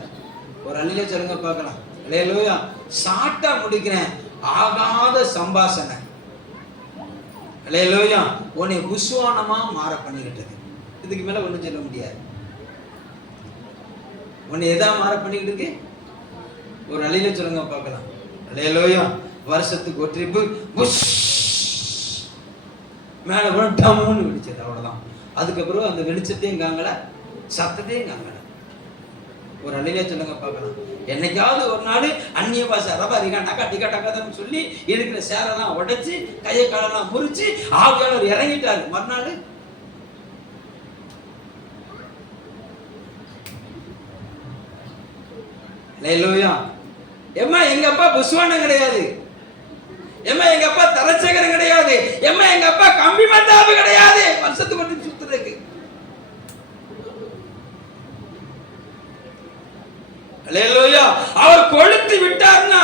ஒரு அலையிலே சொல்லுங்க பார்க்கலாம். அல்லேலூயா. ஷார்ட்டா முடிக்கிறேன். ஆகாத சம்பாஷணை அல்லேலூயா உன்னை புஷ்வானமா மாற பண்ணிக்கிட்டது. இதுக்கு மேல ஒண்ணும் சொல்ல முடியாது. உன்னை எதா மாற பண்ணிக்கிட்டு இருக்கு? ஒரு அலையில சொல்லுங்க பார்க்கலாம். அல்லேலூயா. வருஷத்துக்கு ஒரு ட்ரிப்பு புஷ் மேல கூட டம்னு வெடிச்சது, அவ்வளவுதான். அதுக்கப்புறம் அந்த வெளிச்சத்தையும் காங்கல, சத்தத்தையும் காங்கல. ஒரு அலையில சொல்லுங்க பார்க்கலாம். என்னைக்காவது ஒரு நாள் அந்நிய பாஷை ரபா ரிகா டக்கா டிகா டக்கான்னு சொல்லி இருக்கிற சேரெல்லாம் உடைச்சு கையை காலெல்லாம் முறிச்சு ஆவியானவர் இறங்கிட்டாரு. மறுநாள் அல்லேலூயா. எம்மா எங்க அப்பா புஷ்வானம் கிடையாது. எம்மா எங்க அப்பா தலச்சேகரம் கிடையாது. எம்மா எங்க அப்பா கம்பி மத்தாப்பு கிடையாது. வருஷத்துக்கு மட்டும் சுத்துறதுக்கு. அல்லேலூயா. அவர் கொளுத்து விட்டார்னா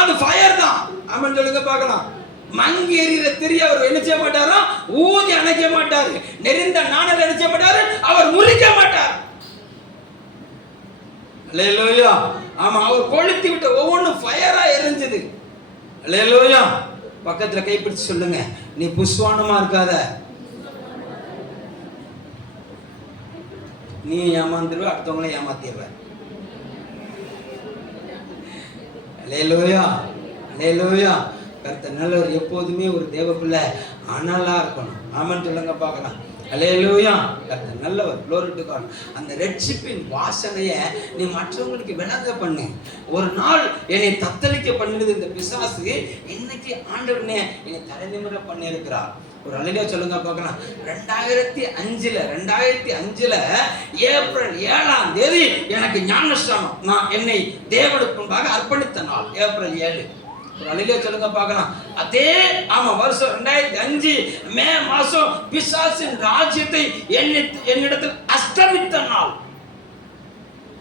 அது ஃபயர் தான். ஆமென் சொல்லுங்க பார்க்கலாம். மங்கி எரிகிற திரிய அவர் என்ன செய்ய மாட்டாரா? ஊதி அணைக்க மாட்டாரு. நெறிந்த நாணல் என்ன செய்ய மாட்டாரு? அவர் முறிக்க மாட்டார். அல்லேலூயா. ஆமா, அவர் கொளுத்தி விட்ட ஒவ்வொன்றும் ஃபயரா எரிஞ்சது. அல்லேலூயா. பக்கத்துல கைப்பிடிச்சு சொல்லுங்க, நீ புஷ்வானமா இருக்காத. நீ ஏமாந்துருவ, அடுத்தவங்களை ஏமாத்திடுவ. அல்லேலூயா. அல்லேலூயா. கர்த்தர் நல்லவர். எப்போதுமே ஒரு தேவ பிள்ளை அனலா இருக்கணும். ஆமென் சொல்லுங்க பார்க்கலாம். அல்லேலூயா. கர்த்தர் நல்லவர். glory to God. அந்த ரட்சிப்பின் வாசனையை நீ மற்றவங்களுக்கு விளங்க பண்ணு. ஒரு நாள் என்னை தத்தளிக்க பண்ணிடுது இந்த பிசாசு, இன்னைக்கு ஆண்டவனே என்னை தலைநிமிர பண்ணியிருக்கிறார். ஒரு அலையில சொல்லுங்க பார்க்கலாம். 2005 ஏப்ரல் 7ஆம் தேதி எனக்கு ஞானஸ்நானம், நான் என்னை தேவனுக்கு முன்பாக அர்ப்பணித்த நாள் ஏப்ரல் 7. ஒரு அலையில சொல்லுங்க பார்க்கலாம். அதே ஆமா வருஷம் 2005 மே மாசம் பிசாசின் ராஜ்யத்தை என்னிடத்தில் அஸ்தமித்த நாள்.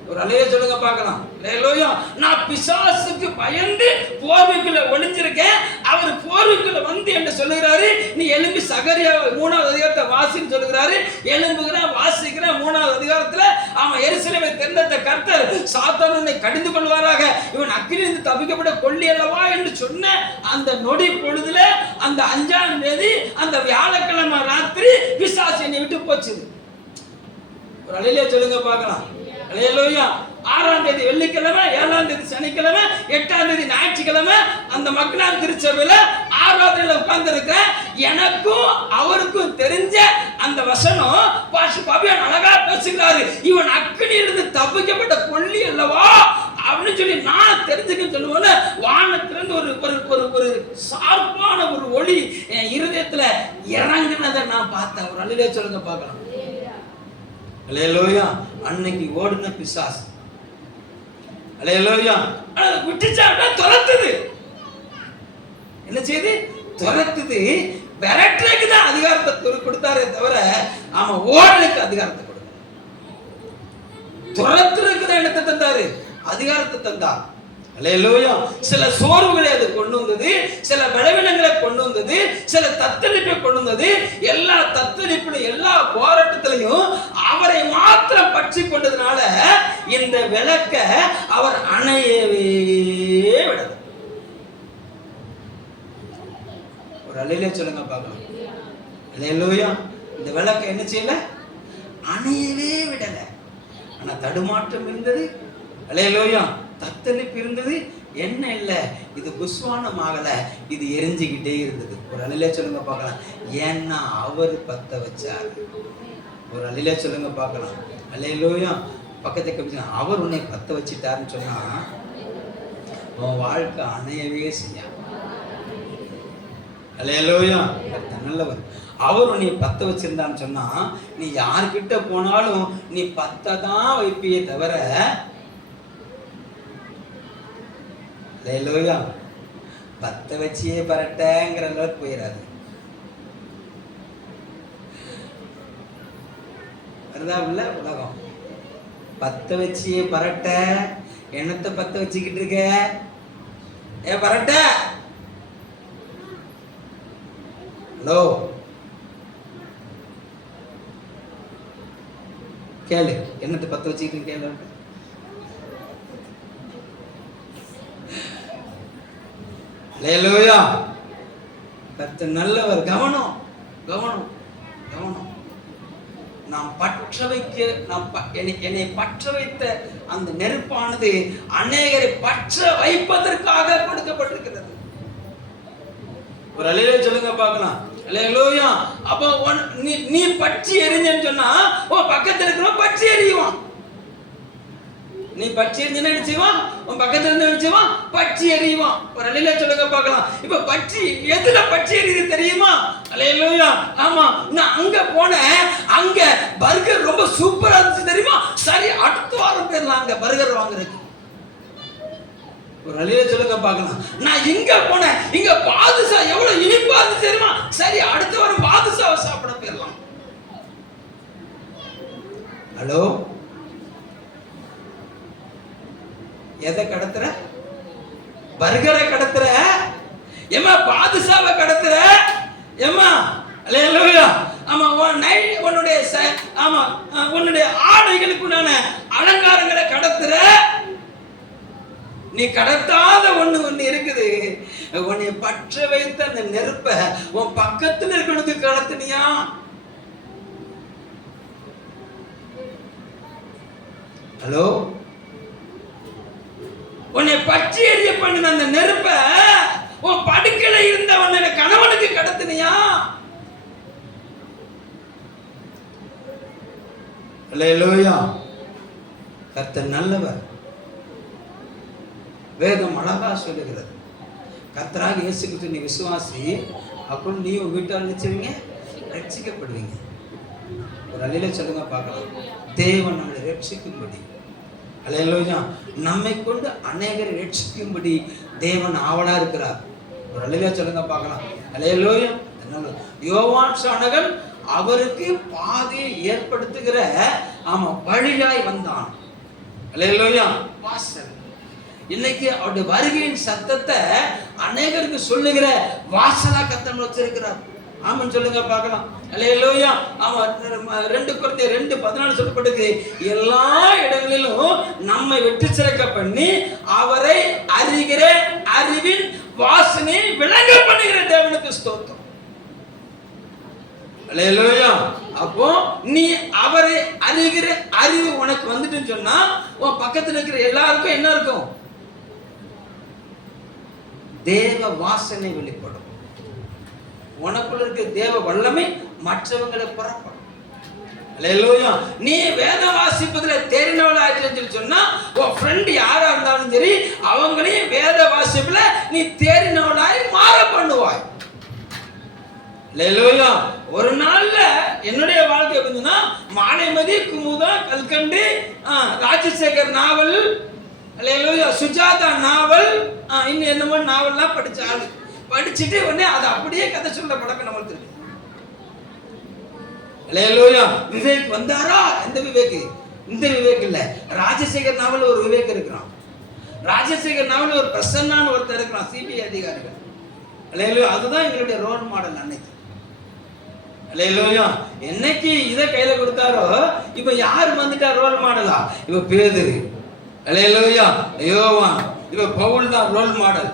ஒரு அல்லேலூயா சொல்லுங்க பார்க்கலாம். அல்லேலூயா. நான் பிசாசுக்கு பயந்து போர்வைக்குள்ள ஒளிஞ்சிருக்கேன். அவர் போர்வைக்குள்ள வந்து என்ன சொல்லுகிறாரு, நீ எழும்பி சகரியா 3வது அதிகாரத்தை வாசின்னு சொல்லுகிறாரு. எழும்புகிறான், வாசிக்கிறான். 3வது அதிகாரத்துல அவன் எருசலேமை தென்னத்த கர்த்தர் சாத்தான் உன்னை கடிந்து கொள்வாராக, இவன் அக்கினியிலிருந்து தப்பிக்கப்பட கொல்லி அல்லவா என்று சொன்ன அந்த நொடி பொழுதுல அந்த 5ஆம் தேதி அந்த வியாழக்கிழமை ராத்திரி பிசாசு என்னை விட்டு போச்சு. ஒரு அல்லேலூயா சொல்லுங்க பார்க்கலாம். அல்லேலூயா. 6ஆம் தேதி வெள்ளிக்கிழமை, 7ஆம் தேதி சனிக்கிழமை, 8ஆம் தேதி ஞாயிற்றுக்கிழமை அந்த மக்களான் திருச்சபையில ஆராதனையில உட்கார்ந்து இருக்கிறேன். எனக்கும் அவருக்கும் தெரிஞ்ச அந்த வசனம் பாஸ்டர் பாபியான் அழகா பேசுகிறாரு. இவன் அக்கினியிலிருந்து தப்பிக்கப்பட்ட கொல்லி அல்லவா அப்படின்னு சொல்லி நான் தெரிஞ்சுக்க சொல்லுவோன்னு வானத்திலிருந்து ஒரு சார்பான ஒரு ஒளி என் இருதயத்துல இறங்குனதை நான் பார்த்தேன். ஒரு அல்லேலூயா சொல்லுங்க பார்க்கலாம். அல்லேலூயா. அன்னைக்கு ஓடுன பிசாசு அல்லேலூயா விட்டுச்சாட்டா துரத்துது. என்ன செய்யுது? துரத்துது. விரட்டுறதுக்கு தான் அதிகாரத்தை கொடுத்தாரே தவிர அவன் ஓடுறதுக்கு அதிகாரத்தை கொடுக்க. துரத்துறதுக்கு தான் என்னத்தை தந்தாரு? அதிகாரத்தை தந்தார். அல்லேலூயா. சில சோர்வுகளை அது கொண்டு வந்தது, சில பலவீனங்களை கொண்டு வந்தது, சில தத்தளிப்பை கொண்டு வந்தது. எல்லா தத்தளிப்பிலும் எல்லா போராட்டத்திலையும் அவரை மாத்திரம் பற்றி கொண்டதுனால இந்த விளக்க அவர் அணையவே விடல. ஒரு அல்லேலூயா சொல்லுங்க பார்க்கலாம். அல்லேலூயா. இந்த விளக்க என்ன செய்யல? அணையவே விடல. ஆனா தடுமாற்றம் இருந்தது. அல்லேலூயா. தத்தளிப்பு இருந்தது. என்ன இல்லை, இது புஸ்வானம் ஆகல, இது எரிஞ்சுக்கிட்டே இருந்தது. ஒரு அல்லேலூயா சொல்லுங்க பார்க்கலாம். ஏன்னா அவர் பத்த வச்சார். ஒரு அல்லேலூயா சொல்லுங்க பார்க்கலாம். அல்லேலூயா. பக்கத்துக்கு அவர் உன்னை பத்த வச்சிட்டாருன்னு சொன்னா உன் வாழ்க்கை அணையவே செய்யும். அல்லேலூயா. நல்லவர். அவர் உன்னை பத்த வச்சிருந்தான்னு சொன்னா நீ யார்கிட்ட போனாலும் நீ பத்த தான் வைப்பியே தவிர அல்லேலூயா பத்த வச்சியே பரட்டங்கிற அளவுக்கு போயிடாது. வருதா உலகம்? பத்த வச்சியே பரட்ட. என்னத்தை பத்த வச்சுக்கிட்டு இருக்க? ஏ பரட்ட. ஹலோ கேளு, என்னத்தை பத்த வச்சுக்கிட்டு கேளு. அல்லேலூயா. கர்த்தர் நல்லவர். கவனம் கவனம் கவனம். நாம் பற்ற வைக்க என்னை பற்ற வைத்த அந்த நெருப்பானது அநேகரை பற்ற வைப்பதற்காக கொடுக்கப்பட்டிருக்கிறது. ஒரு அல்லேலூயா சொல்லுங்க பார்க்கலாம். அல்லேலூயா. அப்போ நீ பற்றி எரிஞ்சன்னு சொன்னா உன் பக்கத்துல இருக்கிறவன் பற்றி எரியுவான். நீ பற்றி எரிஞ்சுன்னா என்ன செய்வான்? உன் பக்கத்துல இருந்து என்ன செய்வான்? பற்றி எரியுவான். ஒரு அல்லேலூயா சொல்லுங்க பார்க்கலாம். இப்ப பற்றி எதுல பற்றி எரியுது தெரியுமா? அல்லேலூயா. ஆமா, நான் அங்க போனேன். அங்க பர்கர் ரொம்ப சூப்பரா இருந்துச்சு தெரியுமா? சரி, அடுத்த வாரம் போயிடலாம் அங்க பர்கர் வாங்குறதுக்கு. ஒரு அல்லேலூயா சொல்லுங்க பார்க்கலாம். நான் இங்க போனேன், இங்க பாதுஷா எவ்வளவு இனிப்பா இருந்துச்சு தெரியுமா? சரி, அடுத்த வாரம் பாதுஷாவை சாப்பிட போயிடலாம். ஹலோ, எதை கடத்துற? பர்கரை கடத்துற? ஏமா பாதுஷாவை கடத்துற? ஏமா அல்லேலூயா. ஆமா, உன்னுடைய ஆமா உன்னுடைய ஆடைகளுக்குண்டான அலங்காரங்களை கடத்துற. நீ கடத்தாத ஒண்ணு இருக்குது. உன்னை பற்ற வைத்த அந்த நெருப்ப உன் பக்கத்துல இருக்கிறதுக்கு கடத்துனியா? ஹலோ, உன்னை பற்றி எரிய பண்ணின அந்த நெருப்ப உன் படுக்கையில இருந்த உன்னை கணவனுக்கு கடத்தினியா? அல்லேலூயா. கர்த்தர் நல்லவர். வேதம் அழகா சொல்லுகிறது. கர்த்தராக இயேசு கிறிஸ்து நீ விசுவாசி, அப்புறம் நீ உங்க வீட்டால் நினைச்சுவீங்க, ரட்சிக்கப்படுவீங்க. ஒரு அல்லேலூயா சொல்லுங்க பார்க்கலாம். தேவன் நம்மளை ரட்சிக்கும்படி, அல்லேலூயா, நம்மை கொண்டு அநேகரை ரட்சிக்கும்படி தேவன் ஆவலா இருக்கிறார். ஒரு அல்லேலூயா சொல்லுங்க பார்க்கலாம். அல்லேலூயா. யோவான் சானகன் அவருக்கு பாதையை ஏற்படுத்துகிற வழியாய் வந்தான். அல்லேலூயா. வாசல். இன்னைக்கு அவருடைய வருகையின் சத்தத்தை அநேகருக்கு சொல்லுகிற வாசலா கர்த்தர் வச்சிருக்கிறார். ஆமென் சொல்லுங்க பார்க்கலாம். அல்லேலூயா. 2 கொரிந்தியர் 2:14 சொல்லப்பட்டிருக்கு, எல்லா இடங்களிலும் நம்மை வெற்றி சிறக்க பண்ணி அவரை அறிகிற அறிவின் வாசனை விளங்க பண்ணுகிற தேவனுக்கு ஸ்தோத்திரம். அல்லேலூயா. அப்போ நீ அவரை அறிகிற அறிவு உனக்கு வந்துட்டுன்னு சொன்னா உன் பக்கத்துல இருக்கிற எல்லாருக்கும் என்ன இருக்கும்? தேவ வாசனை வெளிப்படும். உனக்குள்ள இருக்க தேவ வல்லமை மற்றவங்களை புறப்படும். அல்லேலூயா. நீ வேத வாசிப்பதுல தேறினவளா ஆயிட்டுன்னு சொன்னா உன் ஃப்ரெண்ட் யாரா இருந்தாலும் சரி அவங்களையும் வேத வாசிப்புல நீ தேறினவளாய் மாற பண்ணுவாய். அல்லேலூயா. ஒரு நாள்ல என்னுடைய வாழ்க்கை எப்படின்னா, மாலைமதி, குமுதா, கல்கண்டு, ராஜசேகர் நாவல், அல்லேலூயா, சுஜாதா நாவல், இன்னும் என்னமோ நாவல்லாம் படிச்ச ஆளு. படிச்சுட்டு உடனே அதை அப்படியே கதை சொல்ல பழக்கம் நம்மளுக்கு இருக்கு. அல்லேலூயா. விவேக் வந்தாரா? எந்த விவேக்? இந்த விவேக் இல்ல. ராஜசேகர் நாவல் ஒரு விவேக் இருக்கிறான். ராஜசேகர் நாவல் ஒரு பிரசன்னான ஒருத்தர் இருக்கிறான், சிபிஐ அதிகாரிகள். அல்லேலூயா. அதுதான் எங்களுடைய ரோல் மாடல் அன்னைக்கு. அல்லேலூயா. என்னைக்கு இதை கையில கொடுத்தாரோ இப்ப யார் வந்துட்டா ரோல் மாடலா? இப்ப பேதுரு. அல்லேலூயா. யோவான். இப்ப பவுல் தான் ரோல் மாடல்.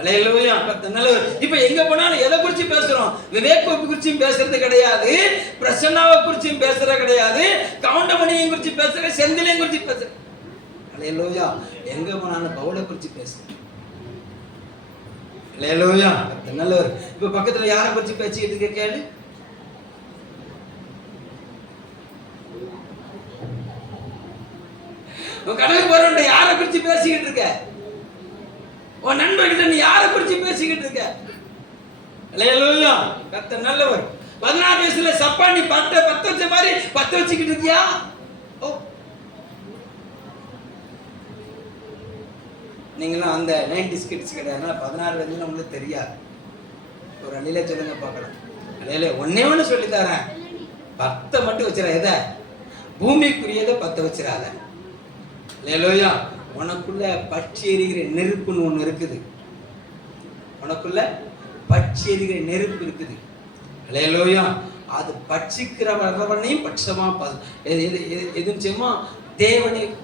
அல்லேலூயா. இப்ப எங்க போனாலும் எதை குறிச்சு பேசுறோம்? விவேக் குறிச்சும் பேசுறது கிடையாது, பிரசன்னாவை குறிச்சும் பேசுறது கிடையாது, கவுண்டமணியை குறிச்சு பேசுற, செந்திலையும் குறிச்சு பேசுற. அல்லேலூயா. எங்க போனாலும் பவுலை குறிச்சு பேசுறேன். அல்லேலூயா. நல்லவர். இப்ப பக்கத்துல யாரை குறிச்சு பேசிக்கிட்டு இருக்க கேளு. உன் கடலுக்கு போறவன்ட்ட யாரை குறிச்சு பேசிக்கிட்டு இருக்க? உன் நண்பர்கிட்ட நீ யாரை குறிச்சு பேசிக்கிட்டு இருக்க? அல்லேலூயா. கர்த்தர் நல்லவர். 16 வயசுல சப்பானி பத்த வச்ச மாதிரி பத்த வச்சுக்கிட்டு இருக்கியா? நீங்களும் அந்த 90s கிட்ஸ் கிடையாது. 16 வயசுல உங்களுக்கு தெரியாது. ஒரு அணில சொல்லுங்க பார்க்கலாம். அல்லேலூயா. ஒண்ணே சொல்லி தரேன், பத்த மட்டும் வச்சிட. எதை? பூமிக்குரியதை பத்த வச்சிடாத. அல்லேலூயா. உனக்குள்ள பற்றி எரிகிற நெருப்புன்னு ஒண்ணு இருக்குது. உனக்குள்ள பற்றி எரிகிற நெருப்பு இருக்குது. அல்லேலூயா. அது பட்சிக்கிறவனையும் பட்சமா எதுவும் செய்யுமா?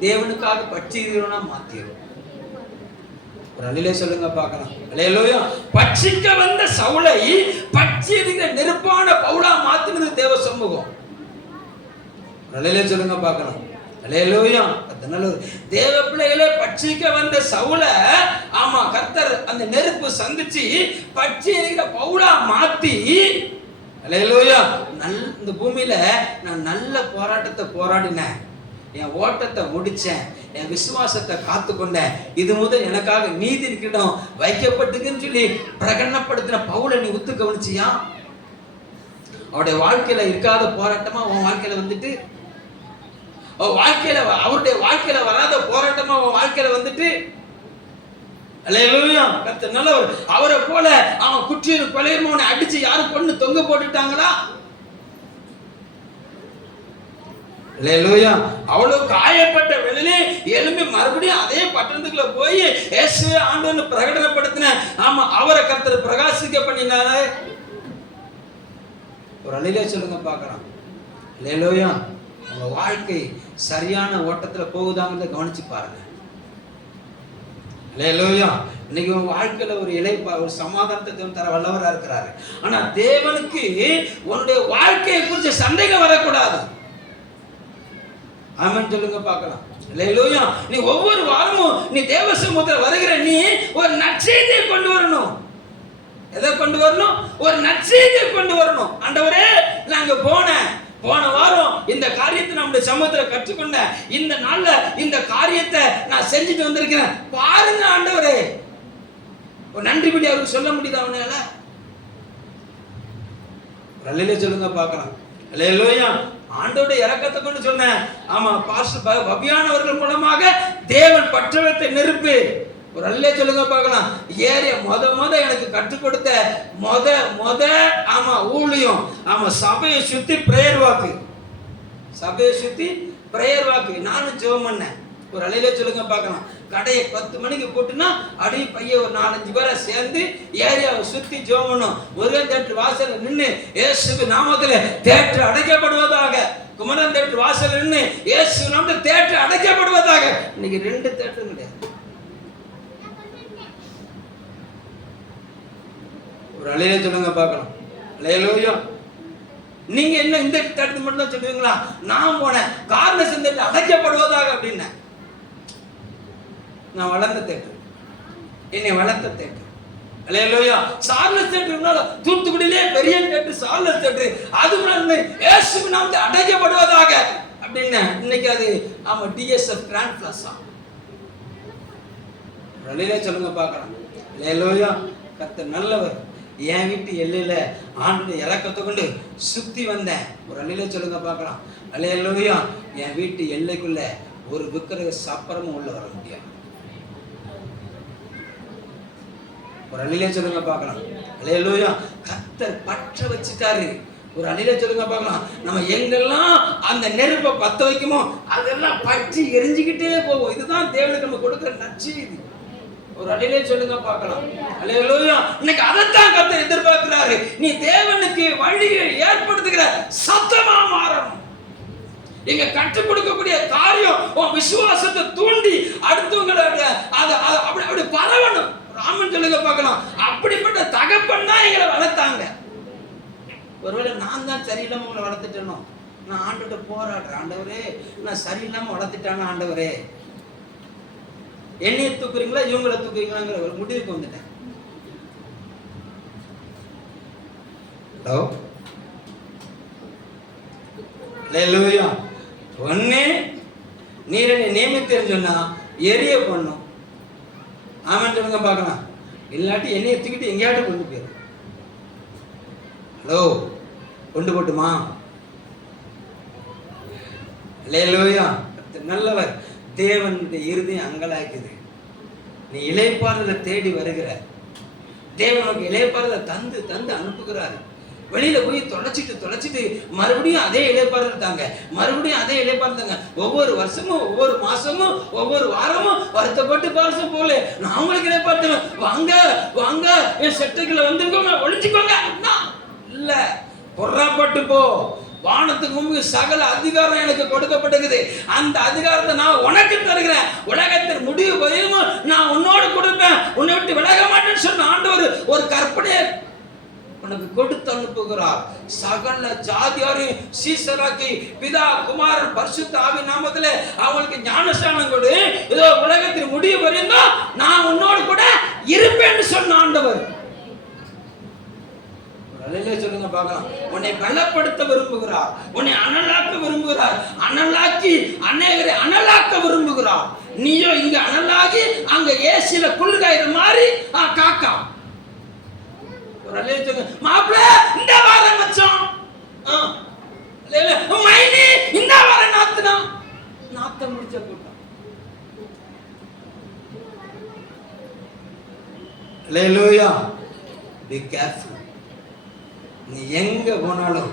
தேவனுக்காக பற்றி எரிகிறவனா மாத்திரும். ஒரு அழிலே சொல்லுங்க பார்க்கலாம். அல்லேலூயா. பட்சிக்க வந்த சவுலை பற்றி எரிகிற நெருப்பான பவுலா மாத்தினது தேவ சமூகம். ஒரு அழிலே சொல்லுங்க பார்க்கலாம். அல்லேலூயா. தேவ பிள்ளைகளே, பட்சிக்க வந்த சவுலை கர்த்தர் அந்த நெருப்பு சந்திச்சு பட்சி எரிகிற பவுலா மாத்தி, அல்லேலூயா, இந்த பூமியில நான் நல்ல போராட்டத்தை போராடினேன், என் ஓட்டத்தை முடிச்சேன், என் விசுவாசத்தை காத்து கொண்டேன், இது முதல் எனக்காக நீதி இருக்கிடம் வைக்கப்பட்டுக்குன்னு சொல்லி பிரகடனப்படுத்தின பவுலை நீ உத்து கவனிச்சியா? அவருடைய வாழ்க்கையில இருக்காத போராட்டமா உன் வாழ்க்கையில வந்துட்டு, வாழ்க்கையில அவருடைய வாழ்க்கையில வராத போராட்டமா அவன் வாழ்க்கையில வந்துட்டு, அல்லேலூயா, கர்த்தர் நல்லவர். அவரை போல அவன் குற்றியும் கொலையுமா அடிச்சு யாரும் பொண்ணு தொங்க போட்டுட்டாங்களா? அல்லேலூயா. அவ்வளவு காயப்பட்ட வெளியே எழும்பி மறுபடியும் அதே பட்டணத்துக்குள்ள போய் இயேசு ஆண்டவர்னு பிரகடனப்படுத்தின அவரை கர்த்தர் பிரகாசிக்க பண்ணினாரு. ஒரு அழிலே சொல்லுங்க பார்க்கலாம். அல்லேலூயா. உங்க வாழ்க்கை சரியான ஓட்டத்துல போகுதாங்கிறத கவனிச்சு பாருங்க. அல்லேலூயா. இன்னைக்கு உங்க வாழ்க்கையில ஒரு ஒரு சமாதானத்தை தேவன் தர வல்லவரா இருக்கிறாரு. ஆனா தேவனுக்கு உன்னுடைய வாழ்க்கையை குறித்து சந்தேகம் வரக்கூடாது. ஆமென் சொல்லுங்க பார்க்கலாம். அல்லேலூயா. நீ ஒவ்வொரு வாரமும் நீ தேவ சமூகத்துல வருகிற நீ ஒரு நற்செய்தியை கொண்டு வரணும். எதை கொண்டு வரணும்? ஒரு நற்செய்தியை கொண்டு வரணும். ஆண்டவரே, நாங்க போன வாரம் இந்த காரியத்தை நம்முடைய சமூகத்துல கற்றுக்கொண்ட இந்த நாள்ல இந்த காரியத்தை நான் செஞ்சுட்டு வந்திருக்கிறேன் பாருங்க ஆண்டவரே. ஒரு நன்றி படி அவருக்கு சொல்ல முடியுது அவனால? அல்லேலூயா சொல்லுங்க பார்க்கலாம். அல்லேலூயா. ஆண்டவருடைய இரக்கத்தை கொண்டு சொன்னேன். பாஸ்டர் பபியானவர்கள் மூலமாக தேவன் பற்ற வைத்த நெருப்பு ஒரு அல்லே சொல்லுங்க பார்க்கலாம். ஏரியா முத எனக்கு கற்றுக் கொடுத்த முத ஆமா ஊழியம், ஆமா சபையை சுத்தி பிரேயர் வாக்கு, சபையை சுத்தி பிரேயர் வாக்கு. நானும் ஜெபம் பண்ணேன். ஒரு அலையில சொல்லுங்க பார்க்கலாம். கடையை 10 மணிக்கு போட்டுனா அடி பைய ஒரு 4-5 பேரை சேர்ந்து ஏரியாவை சுத்தி ஜெபம் பண்ணோம். முருகன் தேட்டர் வாசல்ல நின்று இயேசுவின் நாமத்திலே தேட்டர் அடைக்கப்படுவதாக, குமரன் தேட்டர் வாசல்ல நின்று இயேசு நாமத்தில் தேட்டர் அடைக்கப்படுவதாக. இன்னைக்கு 2 தேட்டரும் கிடையாது. ஒரு அலையில சொல்லுங்க பார்க்கலாம். அலையலூயா. நீங்க என்ன இந்த தேட்டர் மட்டும் தான் சொல்லுவீங்களா? நான் போனேன் கார்னஸ் தேட்டர் அடைக்கப்படுவதாக அப்படின்னா. நான் வளர்ந்த தேட்டர், என்னை வளர்த்த தேட்டர். அல்லேலூயா. சார்லஸ் தேட்டர் தூத்துக்குடியிலே பெரிய தேட்டர் சார்லஸ் தேட்டர். அது இயேசுவின் நாமத்தில் அடைக்கப்படுவதாக அப்படின்னு இன்னைக்கு அது ஆமா டிஎஸ்எஃப் கிராண்ட் பிளாஸா. அல்லேலூயா சொல்லுங்க பார்க்கலாம். அல்லேலூயா. கர்த்தர் நல்லவர். என் வீட்டு எல்லையில ஆண்டு இறக்கத்தை கொண்டு சுத்தி வந்தேன். ஒரு அல்லேலூயா சொல்லுங்க பார்க்கலாம். அல்லேலூயா. என் வீட்டு எல்லைக்குள்ள ஒரு விக்கிரக சப்பரமும் உள்ள வர முடியாது. ஒரு அல்லேலூயா சொல்லுங்க பார்க்கலாம். அல்லேலூயா. கர்த்தர் பற்ற வச்சுட்டாரு. ஒரு அல்லேலூயா சொல்லுங்க பார்க்கலாம். நம்ம எங்கெல்லாம் அந்த நெருப்பை பத்த வைக்குமோ அதெல்லாம் பற்றி எரிஞ்சுக்கிட்டே போகும். இதுதான் தேவனுக்கு நம்ம கொடுக்கிற நற்செய்தி. ஒரு அல்லேலூயா சொல்லுங்க பார்க்கலாம். அல்லேலூயா. இன்னைக்கு அதைத்தான் கர்த்தர் எதிர்பார்க்கிறாரு. நீ தேவனுக்கு வழியை ஏற்படுத்துகிற சத்தமா மாறணும். எங்க கற்றுக் கொடுக்கக்கூடிய காரியம் உன் விசுவாசத்தை தூண்டி அடுத்தவங்களுடைய அப்படி பரவணும். ராமன் சொல்லுங்க பார்க்கலாம். அப்படிப்பட்ட தகப்பன் தான் எங்களை வளர்த்தாங்க. ஒருவேளை நான் தான் சரியில்லாம உங்களை வளர்த்துட்டேனோ? நான் ஆண்டுகிட்ட போராடுறேன். ஆண்டவரே நான் சரியில்லாம வளர்த்துட்டான ஆண்டவரே, என்னைய தூக்குறீங்களா இவங்களை தூக்குறீங்களாங்கிற ஒரு முடிவுக்கு வந்துட்டேன். ஹலோ அல்லேலூயா. ஒண்ணு நீர் என்னை நியமித்தேன்னு சொன்னா எரிய பண்ணும். ஆமென் சொல்லுங்க பார்க்கலாம். இல்லாட்டி என்னைய தூக்கிட்டு எங்கேயாட்டும் கொண்டு போயிரு. ஹலோ கொண்டு போட்டுமா? அல்லேலூயா. நல்லவர். தேவனுடைய இருதயம் அங்கலாய்க்குது. நீ இளைப்பாறுதலை தேடி வருகிற தேவனுக்கு இளைப்பாறுதலை தந்து தந்து அனுப்புகிறாரு. வெளியில போய் தொலைச்சிட்டு மறுபடியும் அதே இளைப்பாறுதல் தாங்க, மறுபடியும் அதே இளைப்பாறுதல் தாங்க. ஒவ்வொரு வருஷமும் ஒவ்வொரு மாசமும் ஒவ்வொரு வாரமும் வருத்தப்பட்டு பாசம் போல நான் உங்களுக்கு இளைப்பாறுதேன். வாங்க வாங்க என் செட்டுக்குள்ள வந்துருக்கோங்க, ஒழிச்சுக்கோங்க இல்ல, பொறாப்பட்டு போ. வானத்துக்கு முன்பு சகல அதிகாரம் எனக்கு கொடுக்கப்பட்டிருக்குது. அந்த அதிகாரத்தை நான் உனக்கு தருகிறேன். உலகத்தின் முடிவு வரையும் நான் உன்னோடு கொடுப்பேன், உன்னை விட்டு விலக மாட்டேன்னு சொன்ன ஆண்டவர் ஒரு கற்பனையை உனக்கு கொடுத்து அனுப்புகிறார். சகல ஜாதியாரையும் சீசராக்கி பிதா குமாரன் பரிசுத்த ஆவியின் நாமத்திலே அவங்களுக்கு ஞானஸ்நானம் கொடு. ஏதோ உலகத்தின் முடிவு வரையும் நான் உன்னோடு கூட இருப்பேன்னு சொன்ன ஆண்டவர். அல்லேலூயா சொல்லுங்க பார்க்கலாம். உன்னை பலப்படுத்த விரும்புகிறார், உன்னை அனலாக்க விரும்புகிறார், அனலாக்கி அநேகரை அனலாக்க விரும்புகிறார். நீயோ இங்க அனலாகி அங்க ஏசில குளிர்காயிற மாதிரி காக்கா. ஒரு அல்லேலூயா சொல்லுங்க. மாப்பிள்ள இந்த வாரம் மச்சான், மைனி இந்த வாரம் நாத்துனா நாத்த முடிச்ச கூட்டம். அல்லேலூயா. Be careful. நீ எங்க போனாலும்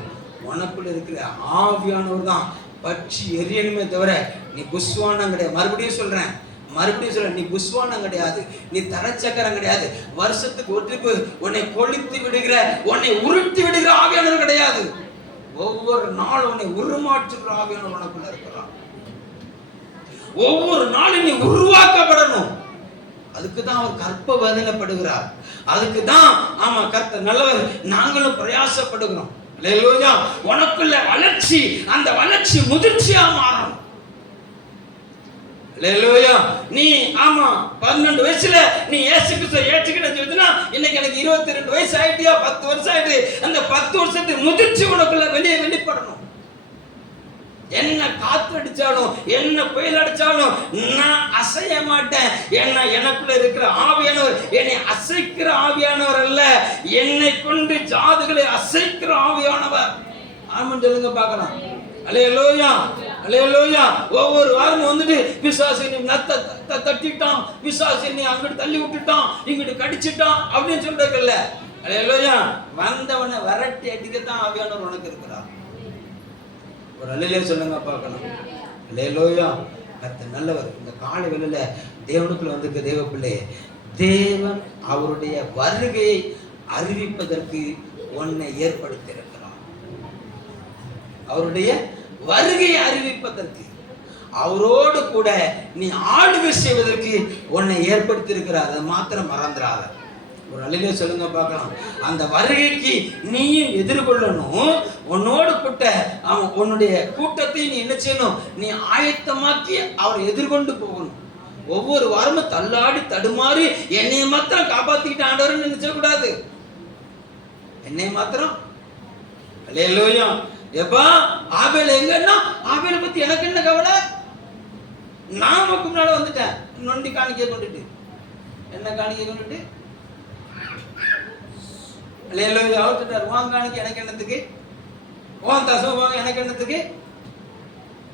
உனக்குள்ள இருக்கிற ஆவியானவர் தான் பற்றி எரியணுமே தவிர நீ புஸ்வானம் கிடையாது. மறுபடியும் சொல்றேன், நீ புஸ்வானம் கிடையாது, நீ தரச்சக்கரம் கிடையாது. வருஷத்துக்கு ஒரு ட்ரிப்பு உன்னை கொளுத்தி விடுகிற, உன்னை உருட்டி விடுகிற ஆவியானவர் கிடையாது. ஒவ்வொரு நாள் உன்னை உருமாற்றுகிற ஆவியானவர் உனக்குள்ள இருக்கிறான். ஒவ்வொரு நாளும் நீ உருவாக்கப்படணும். அதுக்கு தான் அவர் கற்ப வேதனைப்படுகிறார். அதுக்கு தான் ஆமா கர்த்தர் நல்லவர். நாங்களும் பிரயாசப்படுகிறோம். அல்லேலூயா. உனக்குள்ள வளர்ச்சி, அந்த வளர்ச்சி முதிர்ச்சியா மாறும். அல்லேலூயா. நீ ஆமா 12 வயசுல நீ இயேசு கிறிஸ்துவை ஏற்றுக்கிட்டா இன்னைக்கு எனக்கு 22 வயசு ஆயிட்டியா, 10 வருஷம் ஆயிட்டு. அந்த 10 வருஷத்துக்கு முதிர்ச்சி உனக்குள்ள வெளிப்படணும். என்ன காத்து அடிச்சாலும் என்ன புயல் அடிச்சாலும் நான் அசைய மாட்டேன். என்ன எனக்குள்ள இருக்கிற ஆவியானவர் என்னை அசைக்கிற ஆவியானவர் அல்ல, என்னை கொண்டு ஜாதிகளை அசைக்கிற ஆவியானவர். ஆமென் சொல்லுங்க பார்க்கலாம். அல்லேலூயா. அல்லேலூயா. ஒவ்வொரு வாரமும் வந்துட்டு பிசாசு நீ தட்டிட்டான், பிசாசு நீ அங்கிட்டு தள்ளி விட்டுட்டான், இங்கிட்டு கடிச்சிட்டான் அப்படின்னு சொல்றதுல அல்லேலூயா. வந்தவனை விரட்டி அடிக்கத்தான் ஆவியானவர் உனக்கு இருக்கிறார். ஒரு அல்லேலூயா சொல்லுங்க பார்க்கலாம். அல்லேலூயா. கர்த்தர் நல்லவர். இந்த காலை வேளையில தேவனுக்குள்ள வந்திருக்க தேவ பிள்ளை, தேவன் அவருடைய வருகையை அறிவிப்பதற்கு உன்னை ஏற்படுத்தியிருக்கிறார். அவருடைய வருகையை அறிவிப்பதற்கு, அவரோடு கூட நீ ஆளுகை செய்வதற்கு உன்னை ஏற்படுத்தி இருக்கிறார். அதை மாத்திரம் மறந்துடாத. ஒரு அல்லேலூயா சொல்லுங்க பார்க்கலாம். அந்த வருகைக்கு நீயும் எதிர்கொள்ளணும். உன்னோடு கூட்ட அவன் உன்னுடைய கூட்டத்தை நீ என்ன செய்யணும்? நீ ஆயத்தமாக்கி அவரை எதிர்கொண்டு போகணும். ஒவ்வொரு வாரமும் தள்ளாடி தடுமாறி என்னை மாத்திரம் காப்பாத்திக்கிட்டு ஆண்டவர்னு நினைச்ச கூடாது. என்னை மாத்திரம் அல்லேலூயா. எப்பா ஆபேல் எங்கன்னா, ஆபேலை பத்தி எனக்கு என்ன கவலை? நான் நமக்கு முன்னால வந்துட்டேன். நொண்டி காணிக்கை கொண்டுட்டு, என்ன காணிக்கை கொண்டுட்டு அல்லேலூயா சொல்றாரு. வாங்க காணிக்கை எனக்கு என்னத்துக்கு? ஓன் தசம் வாங்க எனக்கு என்னத்துக்கு?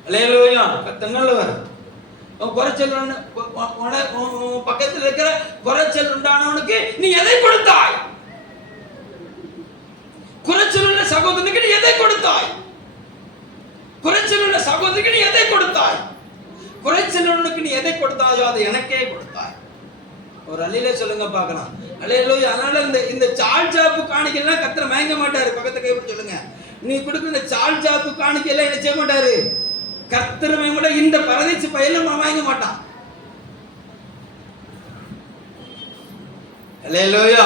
அல்லேலூயா. கத்தங்களவர் குறைச்சல் பக்கத்தில் இருக்கிற குறைச்சல் உண்டானவனுக்கு நீ எதை கொடுத்தாய்? குறைச்சல் உள்ள சகோதரனுக்கு நீ எதை கொடுத்தாய்? குறைச்சல் உள்ள சகோதரிக்கு நீ எதை கொடுத்தாய்? குறைச்சல் உள்ளவனுக்கு நீ எதை கொடுத்தாயோ அதை எனக்கே கொடுத்தாய். ஒரு அல்லேலூயா சொல்லுங்க பார்க்கலாம். அல்லேலூயா. அதனால இந்த சால் சாப்பு காணிக்கைலாம் கர்த்தர் மயங்க மாட்டாரு. பக்கத்தை கைப்பிடி சொல்லுங்க. நீ கொடுக்குற இந்த சால் சாப்பு காணிக்கையெல்லாம் என்ன செய்ய மாட்டாரு? கர்த்தர் மயங்க. இந்த பரதேசி பையெல்லாம் மயங்க மாட்டான். அல்லேலூயா.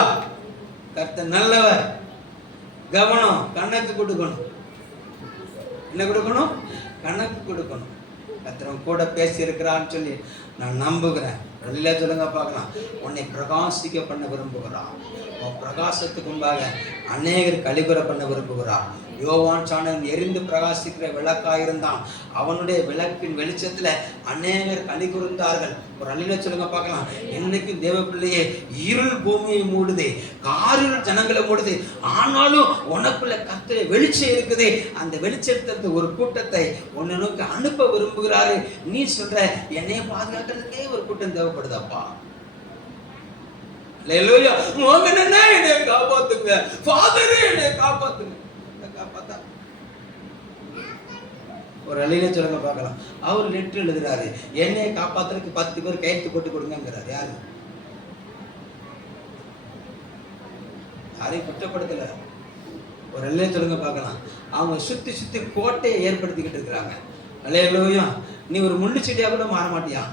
கர்த்தர் நல்லவர். கவனம், கணக்கு கொடுக்கணும். என்ன கொடுக்கணும்? கணக்கு கொடுக்கணும். கர்த்தர் கூட பேசி இருக்கிறான்னு சொல்லி நான் நம்புகிறேன். அல்லேலூயா சொல்லுங்க பார்க்கலாம். உன்னை பிரகாசிக்க பண்ண விரும்புகிறான். உன் பிரகாசத்துக்கு முன்பாக அநேகர் கழிவுற பண்ண விரும்புகிறான். யோவான் சாணன் எரிந்து பிரகாசிக்கிற விளக்காயிருந்தான். அவனுடைய விளக்கின் வெளிச்சத்துல அநேகர் கலிகுர்ந்தார்கள். ஒரு அல்லேலூயா சொல்லுங்க பார்க்கலாம். என்னைக்கு தேவ பிள்ளையே, இருள் பூமியை மூடுது, காரில் ஜனங்களை மூடுது. ஆனாலும் உனக்குள்ள கர்த்தருடைய வெளிச்சம் இருக்குது. அந்த வெளிச்சத்தை ஒரு கூட்டத்தை உன்னை நோக்கி அனுப்ப விரும்புகிறாரு. நீ சொல்ற என்னைய பாதுகாக்கிறதுக்கே ஒரு கூட்டம் தேவைப்படுதப்பா. அல்லேலூயா. மகனே என்னை காப்பாத்துங்க, ஃபாதரே என்னை காப்பாத்துங்க. காப்பாத்தா ஒரு அல்லேலூயா சொல்லுங்க பார்க்கலாம். அவர் லெட்டர் எழுதுறாரு. என்னை காப்பாத்துறதுக்கு 10 பேர் கையெழுத்து போட்டு கொடுங்கிறார். யாரு? யாரையும் குற்றப்படுத்தல. ஒரு அல்லேலூயா சொல்லுங்க பார்க்கலாம். அவங்க சுத்தி சுத்தி கோட்டையை ஏற்படுத்திக்கிட்டு இருக்கிறாங்க. அல்லேலூயா. நீ ஒரு முள்ளு செடியா கூட மாற மாட்டியா?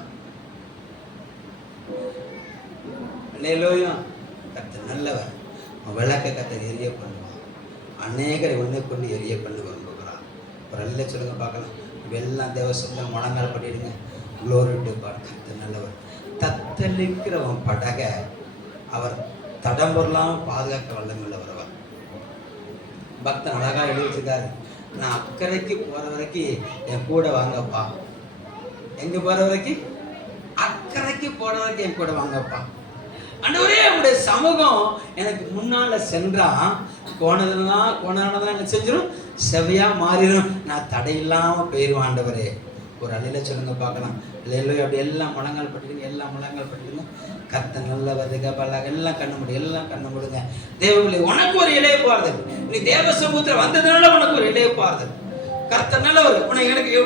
அல்லேலூயா. கர்த்தர் நல்லவர். விளக்க கர்த்தர் எரிய பண்ணுவான். அநேகரை உன்னை கொண்டு எரிய பண்ணி விரும்புகிறார். ஒரு அல்லேலூயா சொல்லுங்க பார்க்கலாம். வெள்ளம் தேவ சொந்தம் முழங்கால் பண்ணிடுங்க. Glory to God. கர்த்தர் நல்லவர். தத்தளிக்கிறவன் படக அவர் தடம்பொருளாம பாதுகாக்க வல்லமுள்ளவர். அவர் பக்தன் அழகா எழுதிருக்காரு. நான் அக்கறைக்கு போற வரைக்கும் என் கூட வாங்கப்பா. எங்க போற வரைக்கும்? அக்கறைக்கு போற வரைக்கும் என் கூட வாங்கப்பா. ஆண்டவரே, உடைய சமூகம் எனக்கு முன்னால சென்றா கோணானதான் என்ன செஞ்சிடும்? செவையா மாறிடும். நான் தடையில்லாம போயிடுவேன். ஆண்டவரே, ஒரு அல்லேலூயா சொல்லுங்க பார்க்கலாம். அல்லேலூயா. அப்படி எல்லாம் முழங்கால் பட்டுக்கணும், எல்லாம் முழங்கால் பட்டுக்கணும். கர்த்தர் நல்லவர். பல்லாக எல்லாம் கண்ணு முடி, எல்லாம் கண்ணு முடுங்க. தேவபிள்ளை, உனக்கு ஒரு இளைய பாறுதல். நீ தேவ சமூகத்தில் வந்ததுனால உனக்கு ஒரு இளைய பாறுதல். கர்த்தர் நல்லவர்.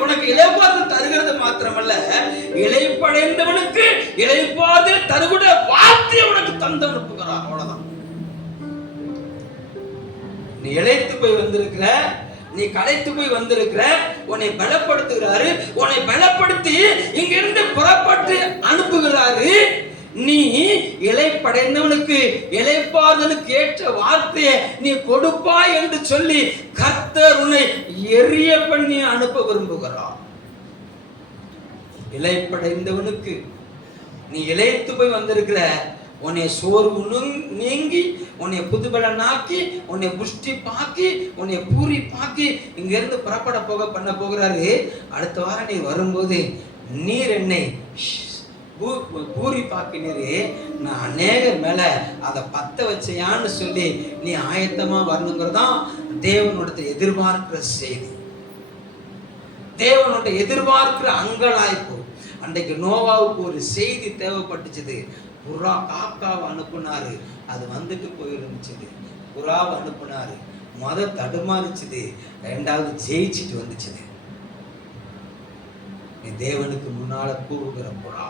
உனக்கு இளைப்பாறுதல் தருகிறது மாத்திரமல்ல, இளைப்படைந்தவனுக்கு இளைப்பாறுதல் தருகிற வார்த்தை உனக்கு தந்து அனுப்புகிறார். அவ்வளவுதான். நீ இளைத்து போய் வந்திருக்கிற, நீ களைத்து போய் வந்திருக்கிற, உன்னை பலப்படுத்துகிறாரு. உன்னை பலப்படுத்தி இங்கிருந்து புறப்பட்டு அனுப்புகிறாரு. நீ இளைப்படைந்தவனுக்கு இளைப்பாறுதலுக்கு ஏற்ற வார்த்தையை நீ கொடுப்பாய் என்று சொல்லி கர்த்தர் உன்னை எரிய பண்ணி அனுப்ப விரும்புகிறார். இளைப்படைந்தவனுக்கு நீ இளைத்து போய் வந்திருக்கிற, உன்னை சோர்வு நீங்கி, உன்னை புதுபலனாக்கி, உன்னை புஷ்டி பாக்கி, உன்னை பூரி பாக்கி இங்கிருந்து புறப்பட பண்ண போகிறாரு. அடுத்த வாரம் நீ வரும்போது, நீர் என்னை பூரி பாக்கினரே, நான் அநேகர் மேல அதை பத்த வச்சையான்னு சொல்லி நீ ஆயத்தமா வரணுங்கிறதான் தேவனுடைய எதிர்பார்க்கிற செய்தி. தேவனுடைய எதிர்பார்க்கிற அங்கலாய்ப்பு. அன்றைக்கு நோவாவுக்கு ஒரு செய்தி தேவைப்பட்டுச்சுது. புறா காக்காவை அனுப்புனாரு, அது வந்துட்டு போயிருந்துச்சுது. புறாவை அனுப்புனாரு, தடுமாறிச்சுது, ரெண்டாவது ஜெயிச்சுட்டு வந்துச்சுது. நீ தேவனுக்கு முன்னால கூவுகிற புறா,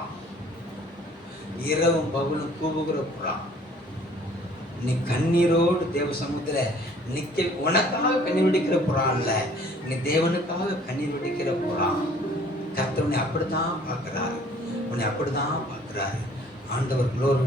இரவும் பகலும் கூவுகிற புறா. நீ கண்ணீரோடு தேவ சமூகத்துல நிக்க, உனக்காக கண்ணீர் வெடிக்கிற புறா அல்ல, நீ தேவனுக்காக கண்ணீர் வெடிக்கிற புறா. கர்த்தர் உன்னை அப்படித்தான் பார்க்கிறாரு, உன்னை அப்படித்தான் பார்க்கிறாரு. ஆண்டவர் குளோரி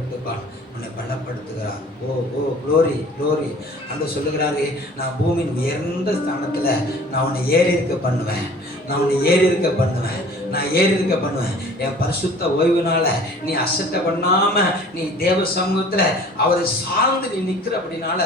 உன்னை பலப்படுத்துகிறார். ஓ ஓ க்ளோரி க்ளோரி. ஆண்டவர் சொல்லுகிறாரு, நான் பூமியின் உயர்ந்த ஸ்தானத்துல நான் உன்னை ஏறி இருக்க பண்ணுவேன், நான் உன்னை ஏறி இருக்க பண்ணுவேன், நான் ஏறி இருக்க பண்ணுவேன். என் பரிசுத்த ஓய்வுனால நீ அசட்டை பண்ணாம நீ தேவ சமூகத்துல அவரை சார்ந்து நீ நிற்கிற அப்படின்னால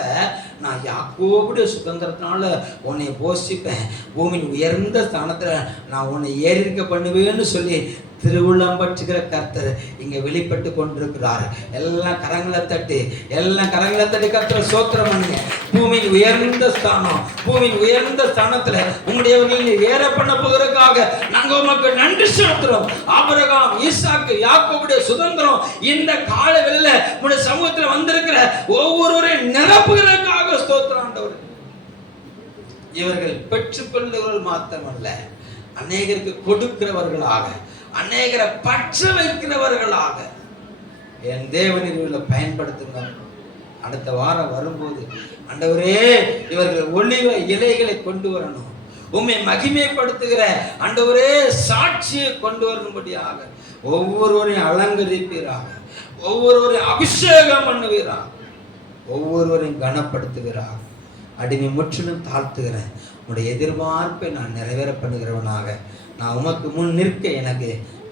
நான் யாக்கோபுடைய சுதந்திரத்தினால உன்னை போஷிப்பேன். பூமியின் உயர்ந்த ஸ்தானத்துல நான் உன்னை ஏறி இருக்க பண்ணுவேன்னு சொல்லி திருவுள்ளம் பற்றுகிற கர்த்தர் இங்க வெளிப்பட்டு கொண்டிருக்கிறார். எல்லாம் கரங்களை தட்டி, எல்லாம் கரங்களை தட்டி கர்த்தரை சோத்திரம் பண்ணுங்க. பூமியின் உயர்ந்த ஸ்தானம், பூமியின் உயர்ந்த ஸ்தானத்துல உங்களுடையவர்கள் நீ ஏற பண்ண போகிறதுக்காக நாங்க உமக்கு நன்றி செலுத்துறோம். ஆபிரகாம், ஈசாக்கு, யாக்கோபுடைய சுதந்திரம் இந்த காலங்களில் உங்களுடைய சமூகத்துல வந்திருக்கிற ஒவ்வொருவரையும் நிரப்புகிறதுக்காக ஸ்தோத்திரம் ஆண்டவர். இவர்கள் பெற்றுக்கொள்ளுவர்கள் மாத்திரமல்ல, அநேகருக்கு கொடுக்கிறவர்களாக, அநேகரை பற்ற வைக்கிறவர்களாக என் தேவனில் பயன்படுத்துங்க. அடுத்த வாரம் வரும்போது ஆண்டவரே இவர்கள் ஒளிவ இலைகளை கொண்டு வரணும், உம்மை மகிமைப்படுத்துகிற ஆண்டவரே சாட்சியை கொண்டு வரணும்படியாக ஒவ்வொருவரையும் அலங்கரிப்பீராக, ஒவ்வொருவரையும் அபிஷேகம் பண்ணுவீராக, ஒவ்வொருவரையும் கனப்படுத்துகிறார். அடிமை முற்றிலும் தாழ்த்துகிறேன். உன்னுடைய எதிர்பார்ப்பை நான் நிறைவேற பண்ணுகிறவனாக நான் உமக்கு முன் நிற்க எனக்கு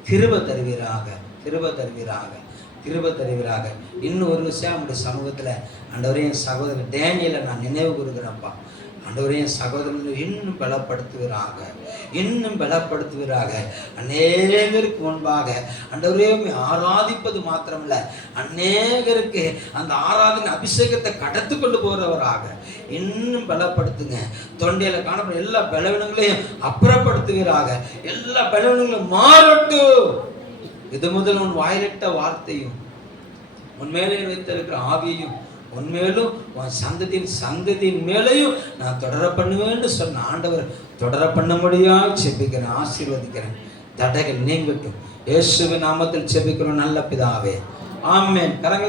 கிருபை தருவீராக, கிருபை தருவீராக, கிருபை தருவீராக. இன்னும் ஒரு விஷயம் நம்முடைய சமூகத்தில் ஆண்டவரே என் சகோதரர் டேனியலை நான் நினைவு கூறுகிறேன்ப்பா. ஆண்டவரே என் சகோதரர்கள் இன்னும் பலப்படுத்துவீராக, இன்னும் பலப்படுத்துவீராக. அநேகருக்கு முன்பாக ஆண்டவரே ஆராதிப்பது மாத்திரமல்ல, அநேகருக்கு அந்த ஆராதனை அபிஷேகத்தை கடத்து கொண்டு போகிறவராக இன்னும் பலப்படுத்துங்க. தொண்டையில காணப்படும் எல்லா பலவீனங்களையும் அப்புறப்படுத்துவீராக, எல்லா பலவீனங்களும் மாறட்டும். இது முதல் உன் வாயிலிட்ட வார்த்தையும் உன்மேலே வைத்திருக்கிற ஆவியையும் உன்மேலும் உன் சந்ததியின் மேலையும் நான் தொடர பண்ணுவேன்னு சொன்ன ஆண்டவர் தொடர பண்ணும்படியா செபிக்கிறேன், ஆசீர்வதிக்கிறேன். தடைகள் நீங்கட்டும். இயேசுவின் நாமத்தில் செபிக்கிறோம் நல்ல பிதாவே, ஆமென். கரங்கள்